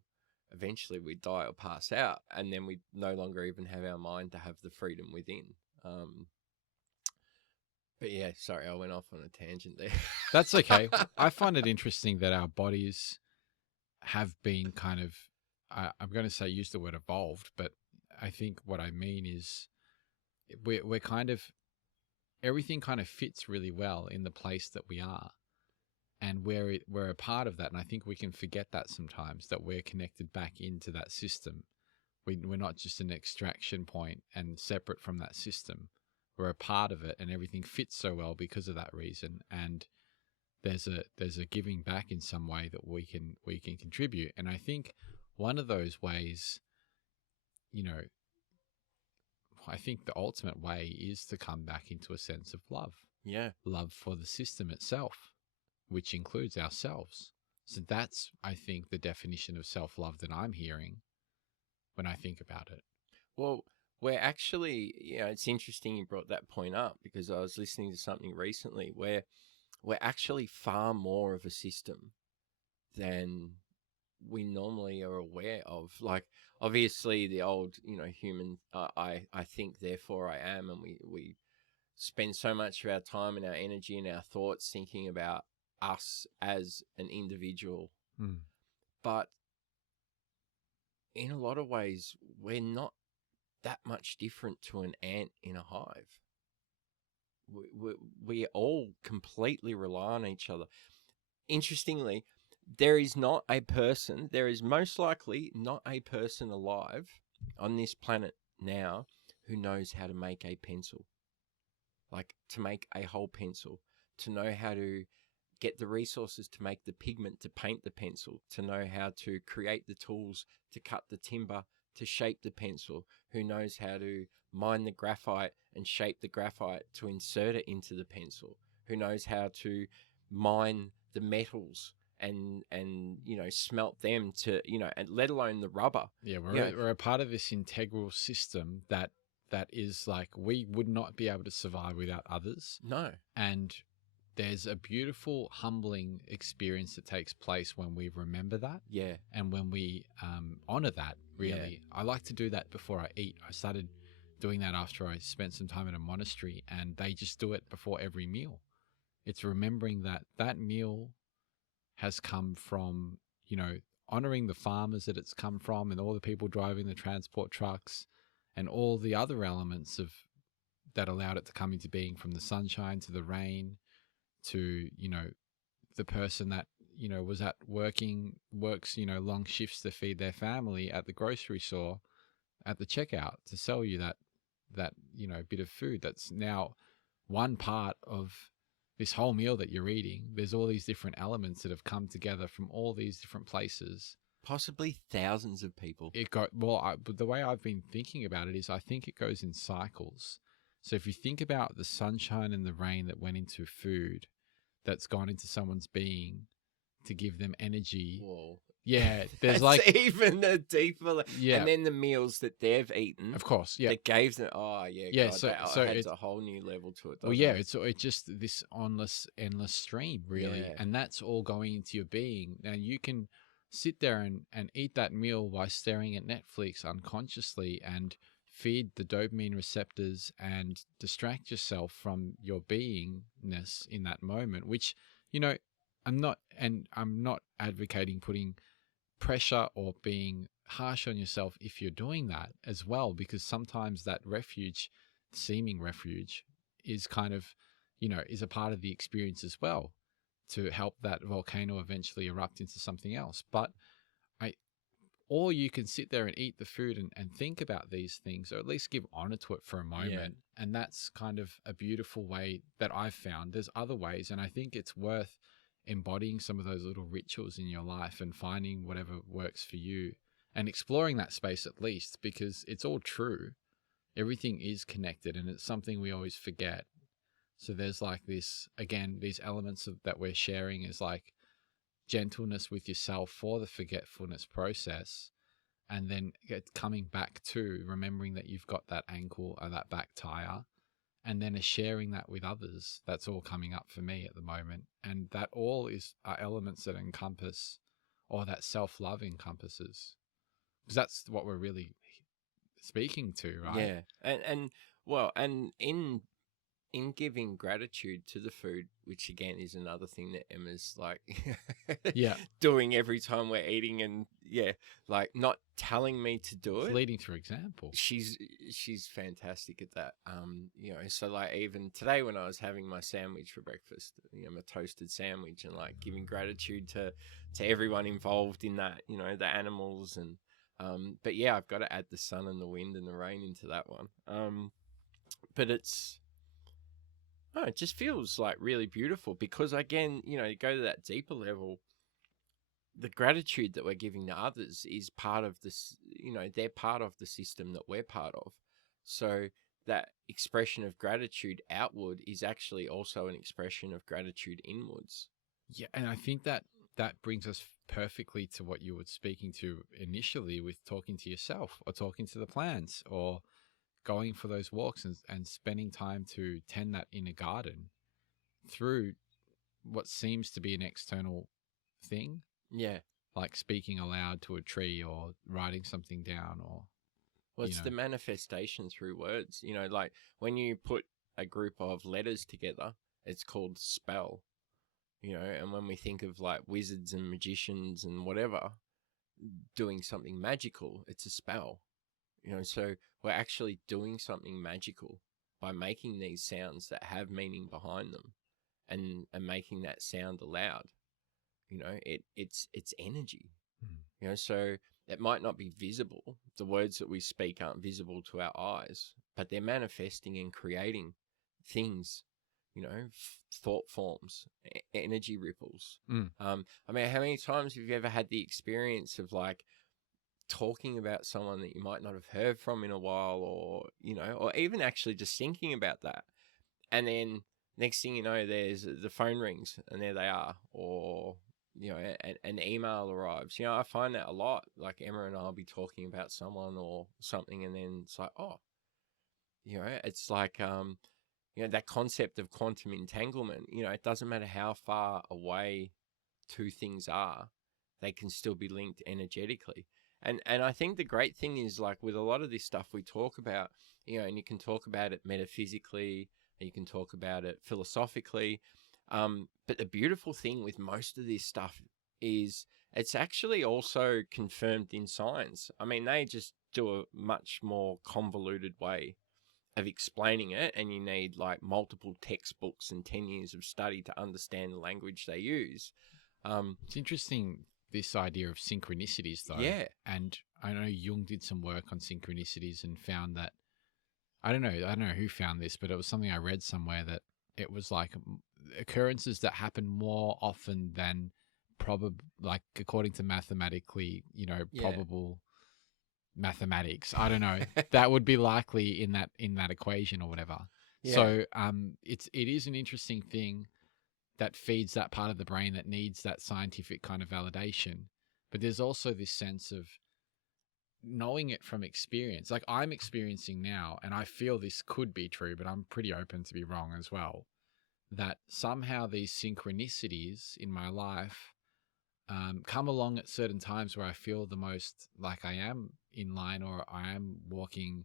eventually we die or pass out, and then we no longer even have our mind to have the freedom within. But yeah, sorry, I went off on a tangent there. That's okay. I find it interesting that our bodies have been kind of, I'm going to say use the word evolved, but I think what I mean is we're kind of, everything kind of fits really well in the place that we are. And we're a part of that. And I think we can forget that sometimes, that we're connected back into that system. We're not just an extraction point and separate from that system. We're a part of it, and everything fits so well because of that reason. And there's a giving back in some way that we can contribute. And I think one of those ways, you know, I think the ultimate way is to come back into a sense of love. Yeah. Love for the system itself, which includes ourselves. So that's, I think, the definition of self-love that I'm hearing when I think about it. Well, we're actually, you know, it's interesting you brought that point up, because I was listening to something recently where we're actually far more of a system than we normally are aware of. Like, obviously the old, human, I think, therefore I am. And we spend so much of our time and our energy and our thoughts thinking about us as an individual. Mm. But in a lot of ways, we're not that much different to an ant in a hive. We all completely rely on each other. Interestingly, there is most likely not a person alive on this planet now who knows how to make a pencil. Like, to make a whole pencil, to know how to get the resources to make the pigment to paint the pencil, to know how to create the tools to cut the timber to shape the pencil, who knows how to mine the graphite and shape the graphite to insert it into the pencil, who knows how to mine the metals and smelt them to, and let alone the rubber. Yeah, Yeah. we're a part of this integral system that is like, we would not be able to survive without others. No. And there's a beautiful, humbling experience that takes place when we remember that. Yeah. And when we honor that, really. I like to do that before I eat. I started doing that after I spent some time in a monastery, and they just do it before every meal. It's remembering that that meal has come from, honoring the farmers that it's come from, and all the people driving the transport trucks, and all the other elements of that allowed it to come into being, from the sunshine to the rain to, the person that, was at works, long shifts to feed their family at the grocery store at the checkout to sell you that bit of food that's now one part of this whole meal that you're eating. There's all these different elements that have come together from all these different places. Possibly thousands of people. But the way I've been thinking about it is, I think it goes in cycles. So if you think about the sunshine and the rain that went into food, that's gone into someone's being to give them energy. Whoa. Yeah, there's That's even a deeper. Yeah. And then the meals that they've eaten, of course, yeah, that gave them. Oh yeah, Yeah, God, so that adds it's a whole new level to it. well, doesn't yeah, it? it's just this endless stream, really. Yeah. And that's all going into your being. Now you can sit there and eat that meal by staring at Netflix unconsciously and feed the dopamine receptors and distract yourself from your beingness in that moment, which, I'm not advocating putting pressure or being harsh on yourself if you're doing that as well, because sometimes that seeming refuge, is kind of, is a part of the experience as well, to help that volcano eventually erupt into something else. But or you can sit there and eat the food and think about these things, or at least give honor to it for a moment. Yeah. And that's kind of a beautiful way that I've found. There's other ways, and I think it's worth embodying some of those little rituals in your life and finding whatever works for you and exploring that space, at least, because it's all true. Everything is connected, and it's something we always forget. So there's like this, again, these elements that we're sharing is like gentleness with yourself for the forgetfulness process, and then coming back to remembering that you've got that ankle or that back tire, and then sharing that with others. That's all coming up for me at the moment. And that all are elements that encompass, or that self-love encompasses, because that's what we're really speaking to, right? Yeah. And in giving gratitude to the food, which again is another thing that Emma's like Yeah. doing every time we're eating, and like not telling me to do it. Leading through example. She's fantastic at that. So like even today when I was having my sandwich for breakfast, my toasted sandwich, and like giving gratitude to everyone involved in that, the animals, and but yeah, I've got to add the sun and the wind and the rain into that one. But it just feels like really beautiful, because again, you go to that deeper level, the gratitude that we're giving to others is part of this, they're part of the system that we're part of. So that expression of gratitude outward is actually also an expression of gratitude inwards. Yeah, and I think that brings us perfectly to what you were speaking to initially, with talking to yourself or talking to the plants or going for those walks and spending time to tend that inner garden through what seems to be an external thing. Yeah. like speaking aloud to a tree or writing something down, or Well, it's the manifestation through words. Like when you put a group of letters together, it's called spell. And when we think of like wizards and magicians and whatever doing something magical, it's a spell. So we're actually doing something magical by making these sounds that have meaning behind them, and making that sound aloud. It's energy. So it might not be visible. The words that we speak aren't visible to our eyes, but they're manifesting and creating things, thought forms, energy ripples. I mean, how many times have you ever had the experience of like talking about someone that you might not have heard from in a while, or even actually just thinking about that, and then next thing you know, there's the phone rings and there they are, or an email arrives. I find that a lot. Like Emma and I'll be talking about someone or something, and then it's like, oh, it's like that concept of quantum entanglement. It doesn't matter how far away two things are, they can still be linked energetically. And I think the great thing is, like, with a lot of this stuff we talk about, and you can talk about it metaphysically, and you can talk about it philosophically, but the beautiful thing with most of this stuff is it's actually also confirmed in science. I mean, they just do a much more convoluted way of explaining it, and you need like multiple textbooks and 10 years of study to understand the language they use. It's interesting, this idea of synchronicities, though. Yeah. And I know Jung did some work on synchronicities and found that, I don't know who found this, but it was something I read somewhere, that it was like occurrences that happen more often than like according to mathematically, probable mathematics. I don't know. That would be likely in that equation or whatever. Yeah. So it is an interesting thing that feeds that part of the brain that needs that scientific kind of validation. But there's also this sense of knowing it from experience. Like I'm experiencing now, and I feel this could be true, but I'm pretty open to be wrong as well, that somehow these synchronicities in my life come along at certain times where I feel the most like I am in line, or I am walking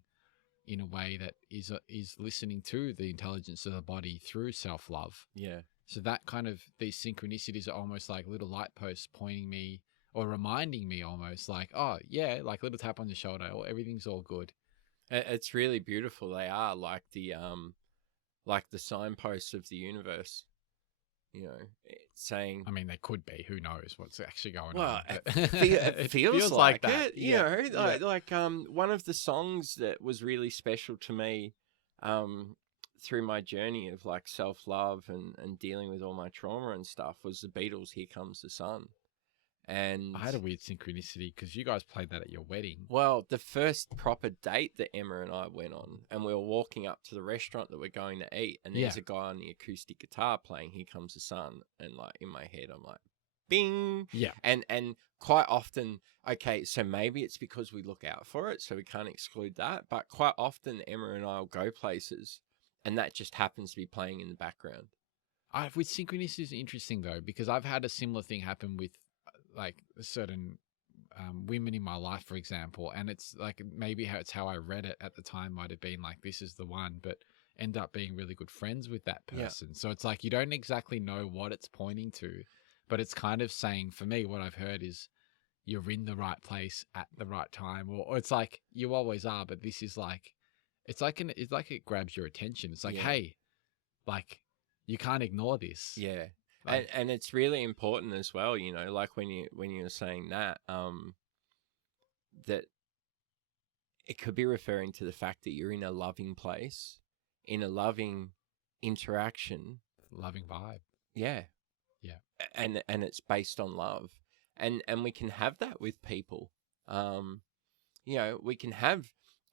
in a way that is listening to the intelligence of the body through self-love. Yeah. So that kind of, these synchronicities are almost like little light posts pointing me or reminding me, almost like, oh yeah, like a little tap on the shoulder, or everything's all good. It's really beautiful. They are like the signposts of the universe, saying, I mean, they could be, who knows what's actually going well, on. But it feels like that. it, like one of the songs that was really special to me, through my journey of like self-love and dealing with all my trauma and stuff, was the Beatles' Here Comes the Sun. And I had a weird synchronicity because you guys played that at your wedding. well, the first proper date that Emma and I went on, and we were walking up to the restaurant that we're going to eat, and there's a guy on the acoustic guitar playing Here Comes the Sun, and like in my head I'm like, bing. Yeah. And quite often, okay, so maybe it's because we look out for it, so we can't exclude that, but quite often Emma and I will go places and that just happens to be playing in the background. With synchronicity is interesting though, because I've had a similar thing happen with like certain women in my life, for example, and it's like maybe how I read it at the time might have been like, this is the one, but end up being really good friends with that person. Yeah. So it's like you don't exactly know what it's pointing to, but it's kind of saying, for me, what I've heard is you're in the right place at the right time, or it's like you always are, but this is like, it's like it grabs your attention. It's like, hey, like you can't ignore this. Yeah. Like, and it's really important as well, like when you're saying that, that it could be referring to the fact that you're in a loving place, in a loving interaction, loving vibe. Yeah. Yeah. And it's based on love. And we can have that with people. We can have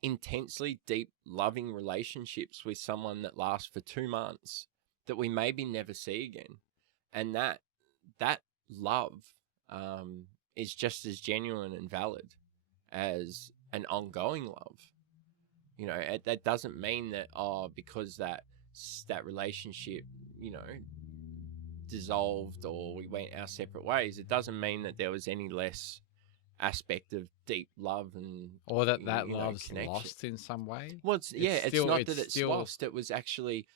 intensely deep loving relationships with someone that lasts for 2 months that we maybe never see again. And that love is just as genuine and valid as an ongoing love. That doesn't mean that, because that relationship, dissolved or we went our separate ways, it doesn't mean that there was any less aspect of deep love and Or that you know, love's connection. lost in some way. Well, it's not that it's still lost. It was actually,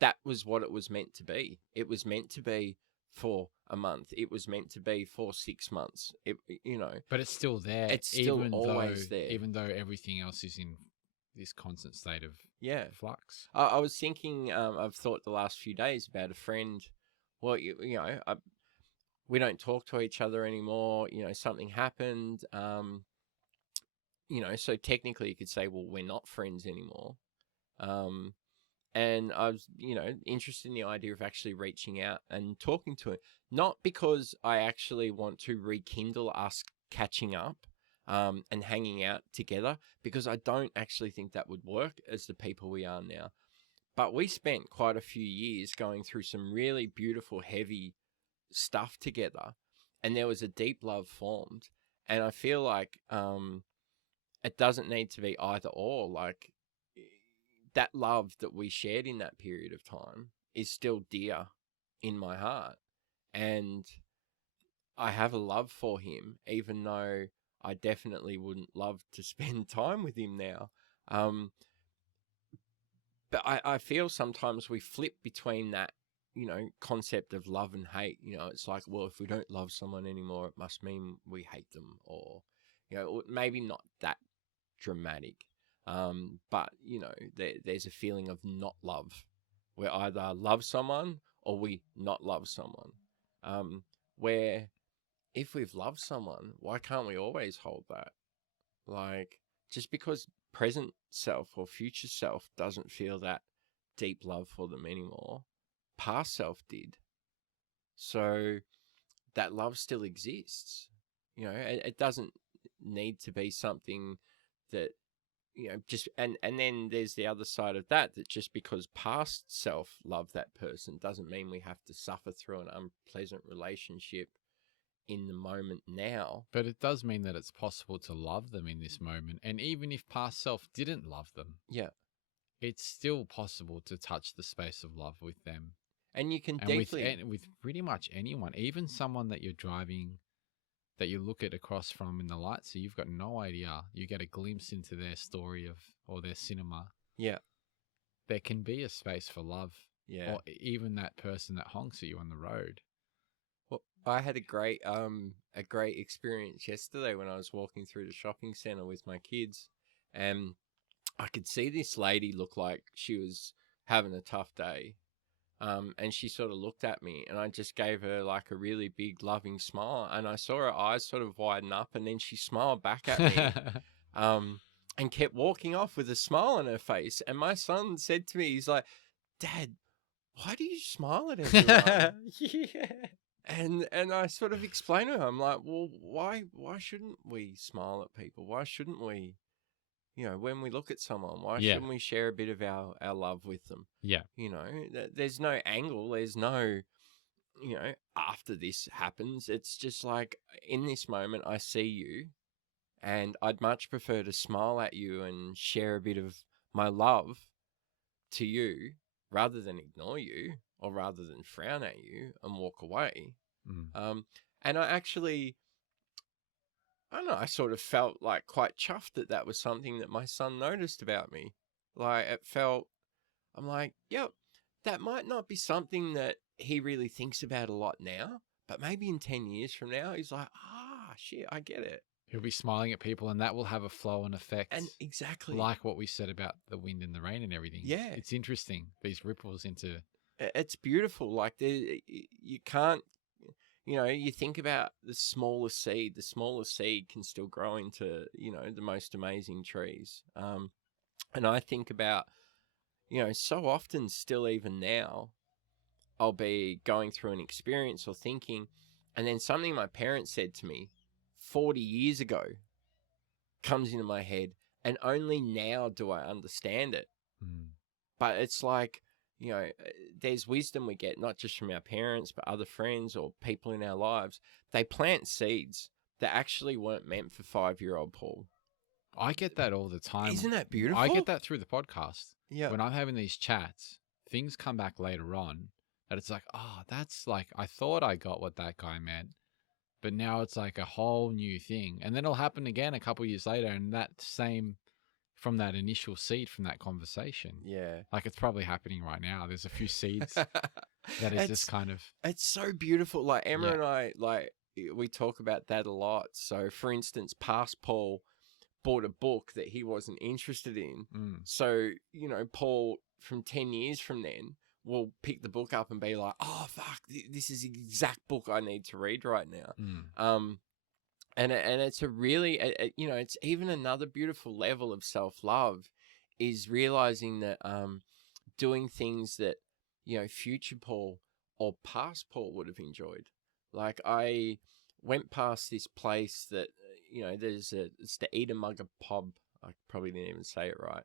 that was what it was meant to be. It was meant to be for a month. It was meant to be for 6 months. It, you know, but it's still there. it's still always there. Even though everything else is in this constant state of Yeah. flux. I was thinking, I've thought the last few days about a friend. Well, you know, we don't talk to each other anymore. You know, something happened. You know, so technically you could say, well, we're not friends anymore. And I was, you know, interested in the idea of actually reaching out and talking to him. Not because I actually want to rekindle us catching up and hanging out together, because I don't actually think that would work as the people we are now. But we spent quite a few years going through some really beautiful, heavy stuff together, and there was a deep love formed. And I feel like it doesn't need to be either or. Like, that love that we shared in that period of time is still dear in my heart. And I have a love for him, even though I definitely wouldn't love to spend time with him now. But I feel sometimes we flip between that, you know, concept of love and hate. You know, it's like, well, if we don't love someone anymore, it must mean we hate them. Or, you know, maybe not that dramatic. But, you know, there's a feeling of not love. We either love someone or we not love someone. Where if we've loved someone, why can't we always hold that? Like, just because present self or future self doesn't feel that deep love for them anymore, past self did. So that love still exists. You know, it doesn't need to be something that, you know, just, and then there's the other side of that, that just because past self loved that person doesn't mean we have to suffer through an unpleasant relationship in the moment now. But it does mean that it's possible to love them in this moment. And even if past self didn't love them, Yeah. it's still possible to touch the space of love with them. And you can And deeply... with pretty much anyone, even someone that you're driving, that you look at across from in the light, so you've got no idea. You get a glimpse into their story or their cinema. Yeah. There can be a space for love. Yeah. Or even that person that honks at you on the road. Well, I had a great experience yesterday when I was walking through the shopping center with my kids, and I could see this lady look like she was having a tough day. And she sort of looked at me, and I just gave her like a really big loving smile, and I saw her eyes sort of widen up, and then she smiled back at me, and kept walking off with a smile on her face. And my son said to me, he's like, "Dad, why do you smile at everyone?" Yeah. And I sort of explained to her, I'm like, well, why shouldn't we smile at people? Why shouldn't we, you know, when we look at someone, why shouldn't we share a bit of our love with them? Yeah. You know, there's no angle. There's no, you know, after this happens, it's just like, in this moment, I see you, and I'd much prefer to smile at you and share a bit of my love to you rather than ignore you, or rather than frown at you and walk away. And I actually, I don't know, I sort of felt like quite chuffed that was something that my son noticed about me. Like, it felt, I'm like, yep, that might not be something that he really thinks about a lot now, but maybe in 10 years from now, he's like, shit, I get it. He'll be smiling at people, and that will have a flow and effect. And exactly. Like what we said about the wind and the rain and everything. Yeah. It's interesting, these ripples into... It's beautiful. Like, you can't, you know, you think about the smallest seed can still grow into, you know, the most amazing trees. And I think about, you know, so often still, even now, I'll be going through an experience or thinking, and then something my parents said to me 40 years ago comes into my head, and only now do I understand it. But it's like, you know, there's wisdom we get, not just from our parents, but other friends or people in our lives. They plant seeds that actually weren't meant for 5-year-old Paul. I get that all the time. Isn't that beautiful? I get that through the podcast. Yeah. When I'm having these chats, things come back later on But it's like, oh, that's like, I thought I got what that guy meant, but now it's like a whole new thing. And then it'll happen again a couple years later, and that same, from that initial seed from that conversation. Yeah. Like, it's probably happening right now. There's a few seeds that is just kind of. It's so beautiful. Like Emma Yeah. and I, like, we talk about that a lot. So, for instance, past Paul bought a book that he wasn't interested in. So, you know, Paul from 10 years from then will pick the book up and be like, oh, fuck, this is the exact book I need to read right now. And it's a really, you know, it's even another beautiful level of self-love is realizing that doing things that, you know, future Paul or past Paul would have enjoyed. Like I went past this place that, you know, it's the Eater Mugger Pub. I probably didn't even say it right.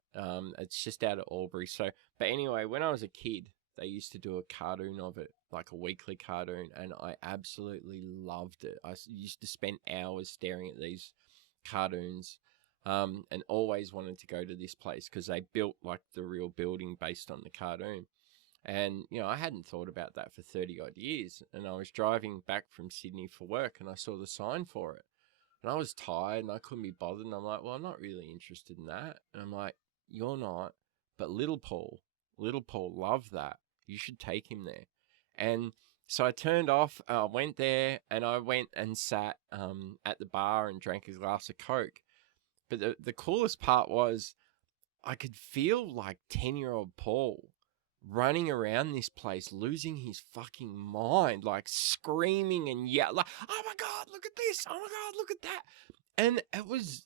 It's just out of Albury. So, but anyway, when I was a kid, they used to do a cartoon of it, like a weekly cartoon, and I absolutely loved it. I used to spend hours staring at these cartoons, and always wanted to go to this place because they built like the real building based on the cartoon. And, you know, I hadn't thought about that for 30 odd years. And I was driving back from Sydney for work and I saw the sign for it. And I was tired and I couldn't be bothered. And I'm like, well, I'm not really interested in that. And I'm like, you're not. But little Paul loved that. You should take him there. And so I turned off, went there, and I went and sat at the bar and drank a glass of Coke. But the coolest part was I could feel like 10-year-old Paul running around this place, losing his fucking mind, like screaming and yelling, like, oh my God, look at this. Oh my God, look at that. And it was,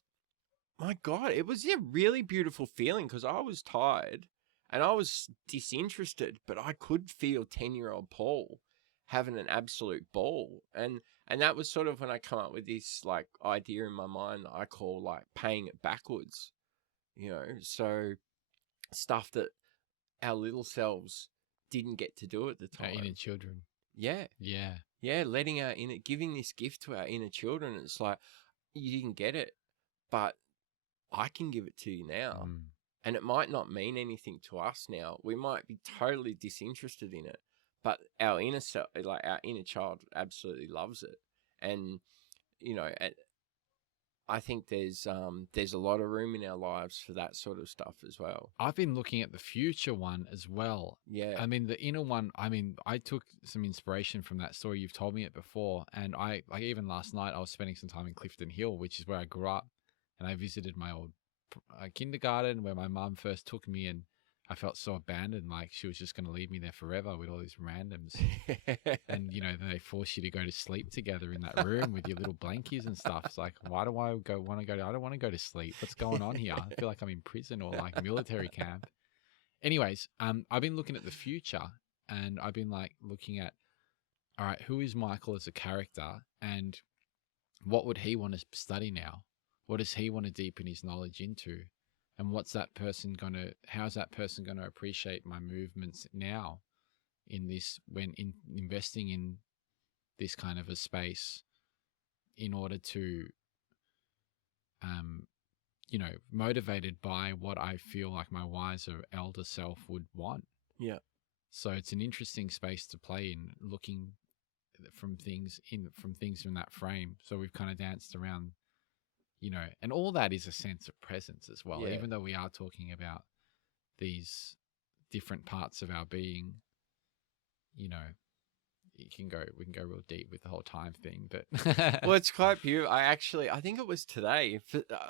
my God, it was a really beautiful feeling because I was tired and I was disinterested, but I could feel 10-year-old Paul having an absolute ball. And that was sort of when I come up with this like idea in my mind that I call like paying it backwards, you know, so stuff that our little selves didn't get to do at the Our time. inner children. Yeah. Yeah. Yeah. Letting our inner, giving this gift to our inner children. It's like, you didn't get it, but I can give it to you now. And it might not mean anything to us now. We might be totally disinterested in it, but our inner self, like our inner child absolutely loves it. And, you know, I think there's a lot of room in our lives for that sort of stuff as well. I've been looking at the future one as well. Yeah. I mean, the inner one, I mean, I took some inspiration from that story. You've told me it before. And I, like, even last night, I was spending some time in Clifton Hill, which is where I grew up. And I visited my old kindergarten where my mum first took me, and I felt so abandoned, like she was just going to leave me there forever with all these randoms. And, you know, they force you to go to sleep together in that room with your little blankies and stuff. It's like, why do I want to go? I don't want to go to sleep. What's going on here? I feel like I'm in prison or like military camp. Anyways, I've been looking at the future, and I've been like looking at, all right, who is Michael as a character, and what would he want to study now? What does he want to deepen his knowledge into? And how's that person going to appreciate my movements now in this, when investing in this kind of a space, in order to, you know, motivated by what I feel like my wiser elder self would want. Yeah. So it's an interesting space to play in, looking from things from that frame. So we've kind of danced around, you know, and all that is a sense of presence as well. Yeah. Even though we are talking about these different parts of our being, you know, we can go real deep with the whole time thing, but well, it's quite beautiful. I think it was today,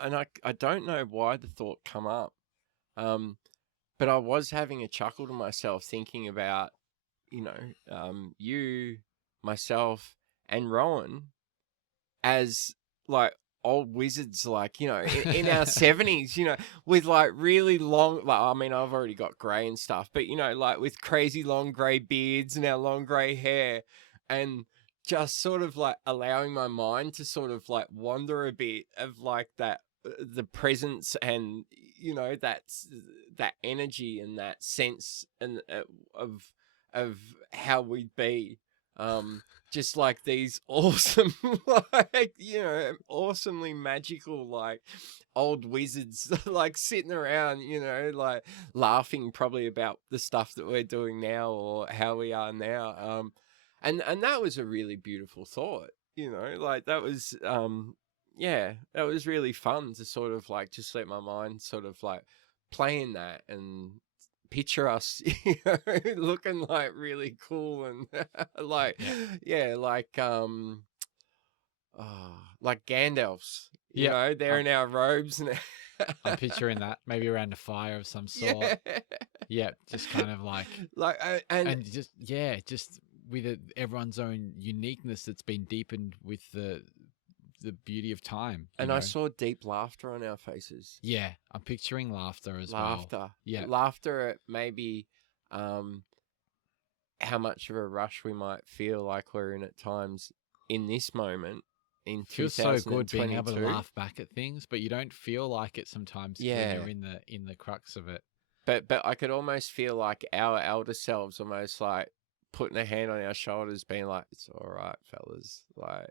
and I don't know why the thought come up, but I was having a chuckle to myself thinking about, you know, you, myself, and Rowan as like old wizards, like, you know, in our 70s, you know, with like really long, like, I mean, I've already got grey and stuff, but, you know, like with crazy long grey beards and our long grey hair, and just sort of like allowing my mind to sort of like wander a bit of like that, the presence, and, you know, that energy and that sense and of how we'd be Just like these awesome, like, awesomely magical, like old wizards, like sitting around, like laughing probably about the stuff that we're doing now or how we are now. And that was a really beautiful thought, like that was, yeah, that was really fun to sort of like just let my mind sort of like play in that and picture us, looking like really cool and like, yeah, like Gandalfs, Yep. they're in our robes and I'm picturing that, maybe around a fire of some sort. yeah, Yeah, just kind of like, like and and just with everyone's own uniqueness that's been deepened with the beauty of time. I saw deep laughter on our faces. Yeah, I'm picturing laughter as well. Laughter, Yeah, laughter at maybe um how much of a rush we might feel like we're in at times in this moment in feels so good being able to 2022. laugh back at things, but you don't feel like it sometimes when Yeah. you're in the crux of it. But I could almost feel like our elder selves almost like putting a hand on our shoulders, being like, "It's all right, fellas." Like,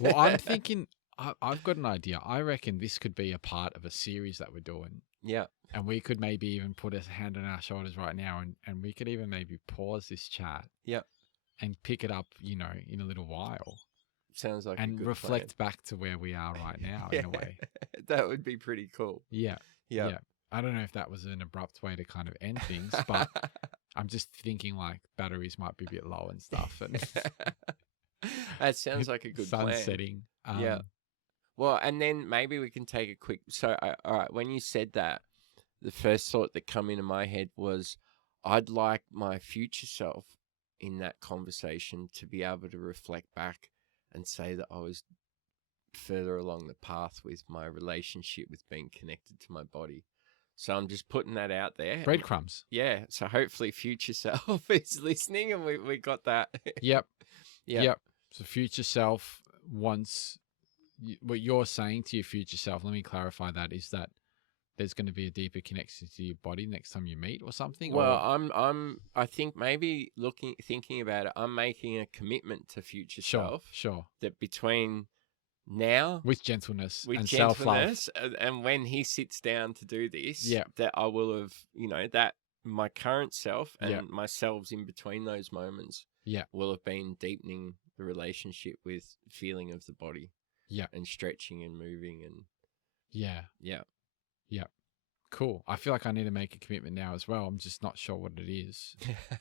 Well, I'm thinking, I've got an idea. I reckon this could be a part of a series that we're doing. yeah, And we could maybe even put a hand on our shoulders right now, and we could even maybe pause this chat yeah, and pick it up, in a little while sounds like a and good reflect back to where we are right now in a way. That would be pretty cool. Yeah. Yeah. Yeah. I don't know if that was an abrupt way to kind of end things, but I'm just thinking like batteries might be a bit low and stuff. And That sounds like a good sun plan. setting. Yeah. Well, and then maybe we can take a quick. So, all right, when you said that, the first thought that come into my head was, I'd like my future self in that conversation to be able to reflect back and say that I was further along the path with my relationship with being connected to my body. So I'm just putting that out there. Breadcrumbs. Yeah. So hopefully future self is listening and we got that. Yep. Yeah. Yep. So future self wants what you're saying to your future self. Let me clarify that is that there's going to be a deeper connection to your body next time you meet or something. Well, or... I think maybe thinking about it, I'm making a commitment to future self. Sure. That between now with gentleness with and gentleness self-love, and when he sits down to do this, yeah, that I will have, that my current self and yeah, myself's in between those moments, yeah, will have been deepening the relationship with feeling of the body, yeah, and stretching and moving and yeah. yeah. Cool. I feel like I need to make a commitment now as well. I'm just not sure what it is.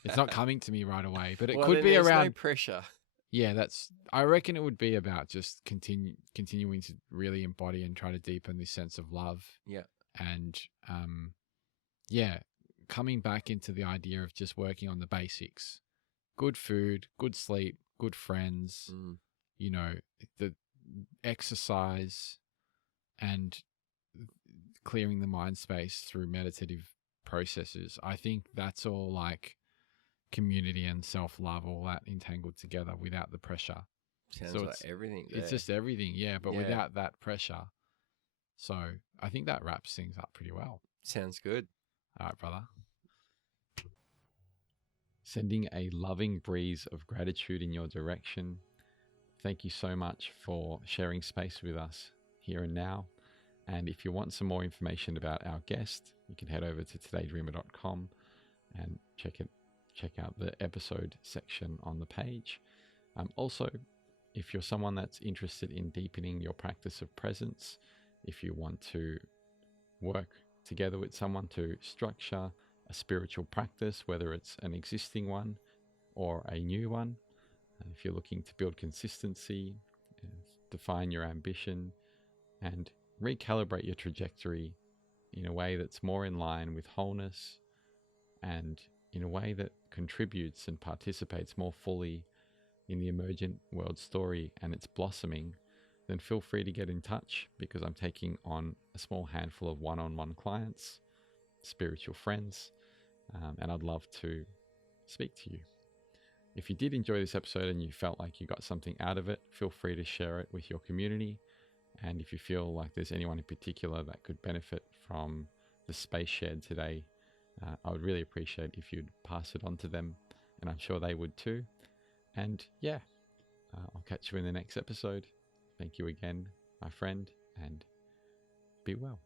It's not coming to me right away, but it could be around. No pressure. Yeah, I reckon it would be about just continuing to really embody and try to deepen this sense of love. Yeah. And yeah, coming back into the idea of just working on the basics. Good food, good sleep, good friends, the exercise and clearing the mind space through meditative processes. I think that's all like community and self-love, all that entangled together without the pressure. Sounds like everything there. It's just everything, yeah, but without that pressure. So I think that wraps things up pretty well. Sounds good. All right, brother. Sending a loving breeze of gratitude in your direction. Thank you so much for sharing space with us here and now. And if you want some more information about our guest, you can head over to todaydreamer.com and check out the episode section on the page. Also, if you're someone that's interested in deepening your practice of presence, if you want to work together with someone to structure a spiritual practice, whether it's an existing one or a new one, if you're looking to build consistency, define your ambition, and recalibrate your trajectory in a way that's more in line with wholeness and in a way that contributes and participates more fully in the emergent world story and its blossoming, then feel free to get in touch, because I'm taking on a small handful of one-on-one clients, spiritual friends, and I'd love to speak to you. If you did enjoy this episode and you felt like you got something out of it, feel free to share it with your community. And if you feel like there's anyone in particular that could benefit from the space shared today, I would really appreciate if you'd pass it on to them, and I'm sure they would too. And yeah, I'll catch you in the next episode. Thank you again, my friend, and be well.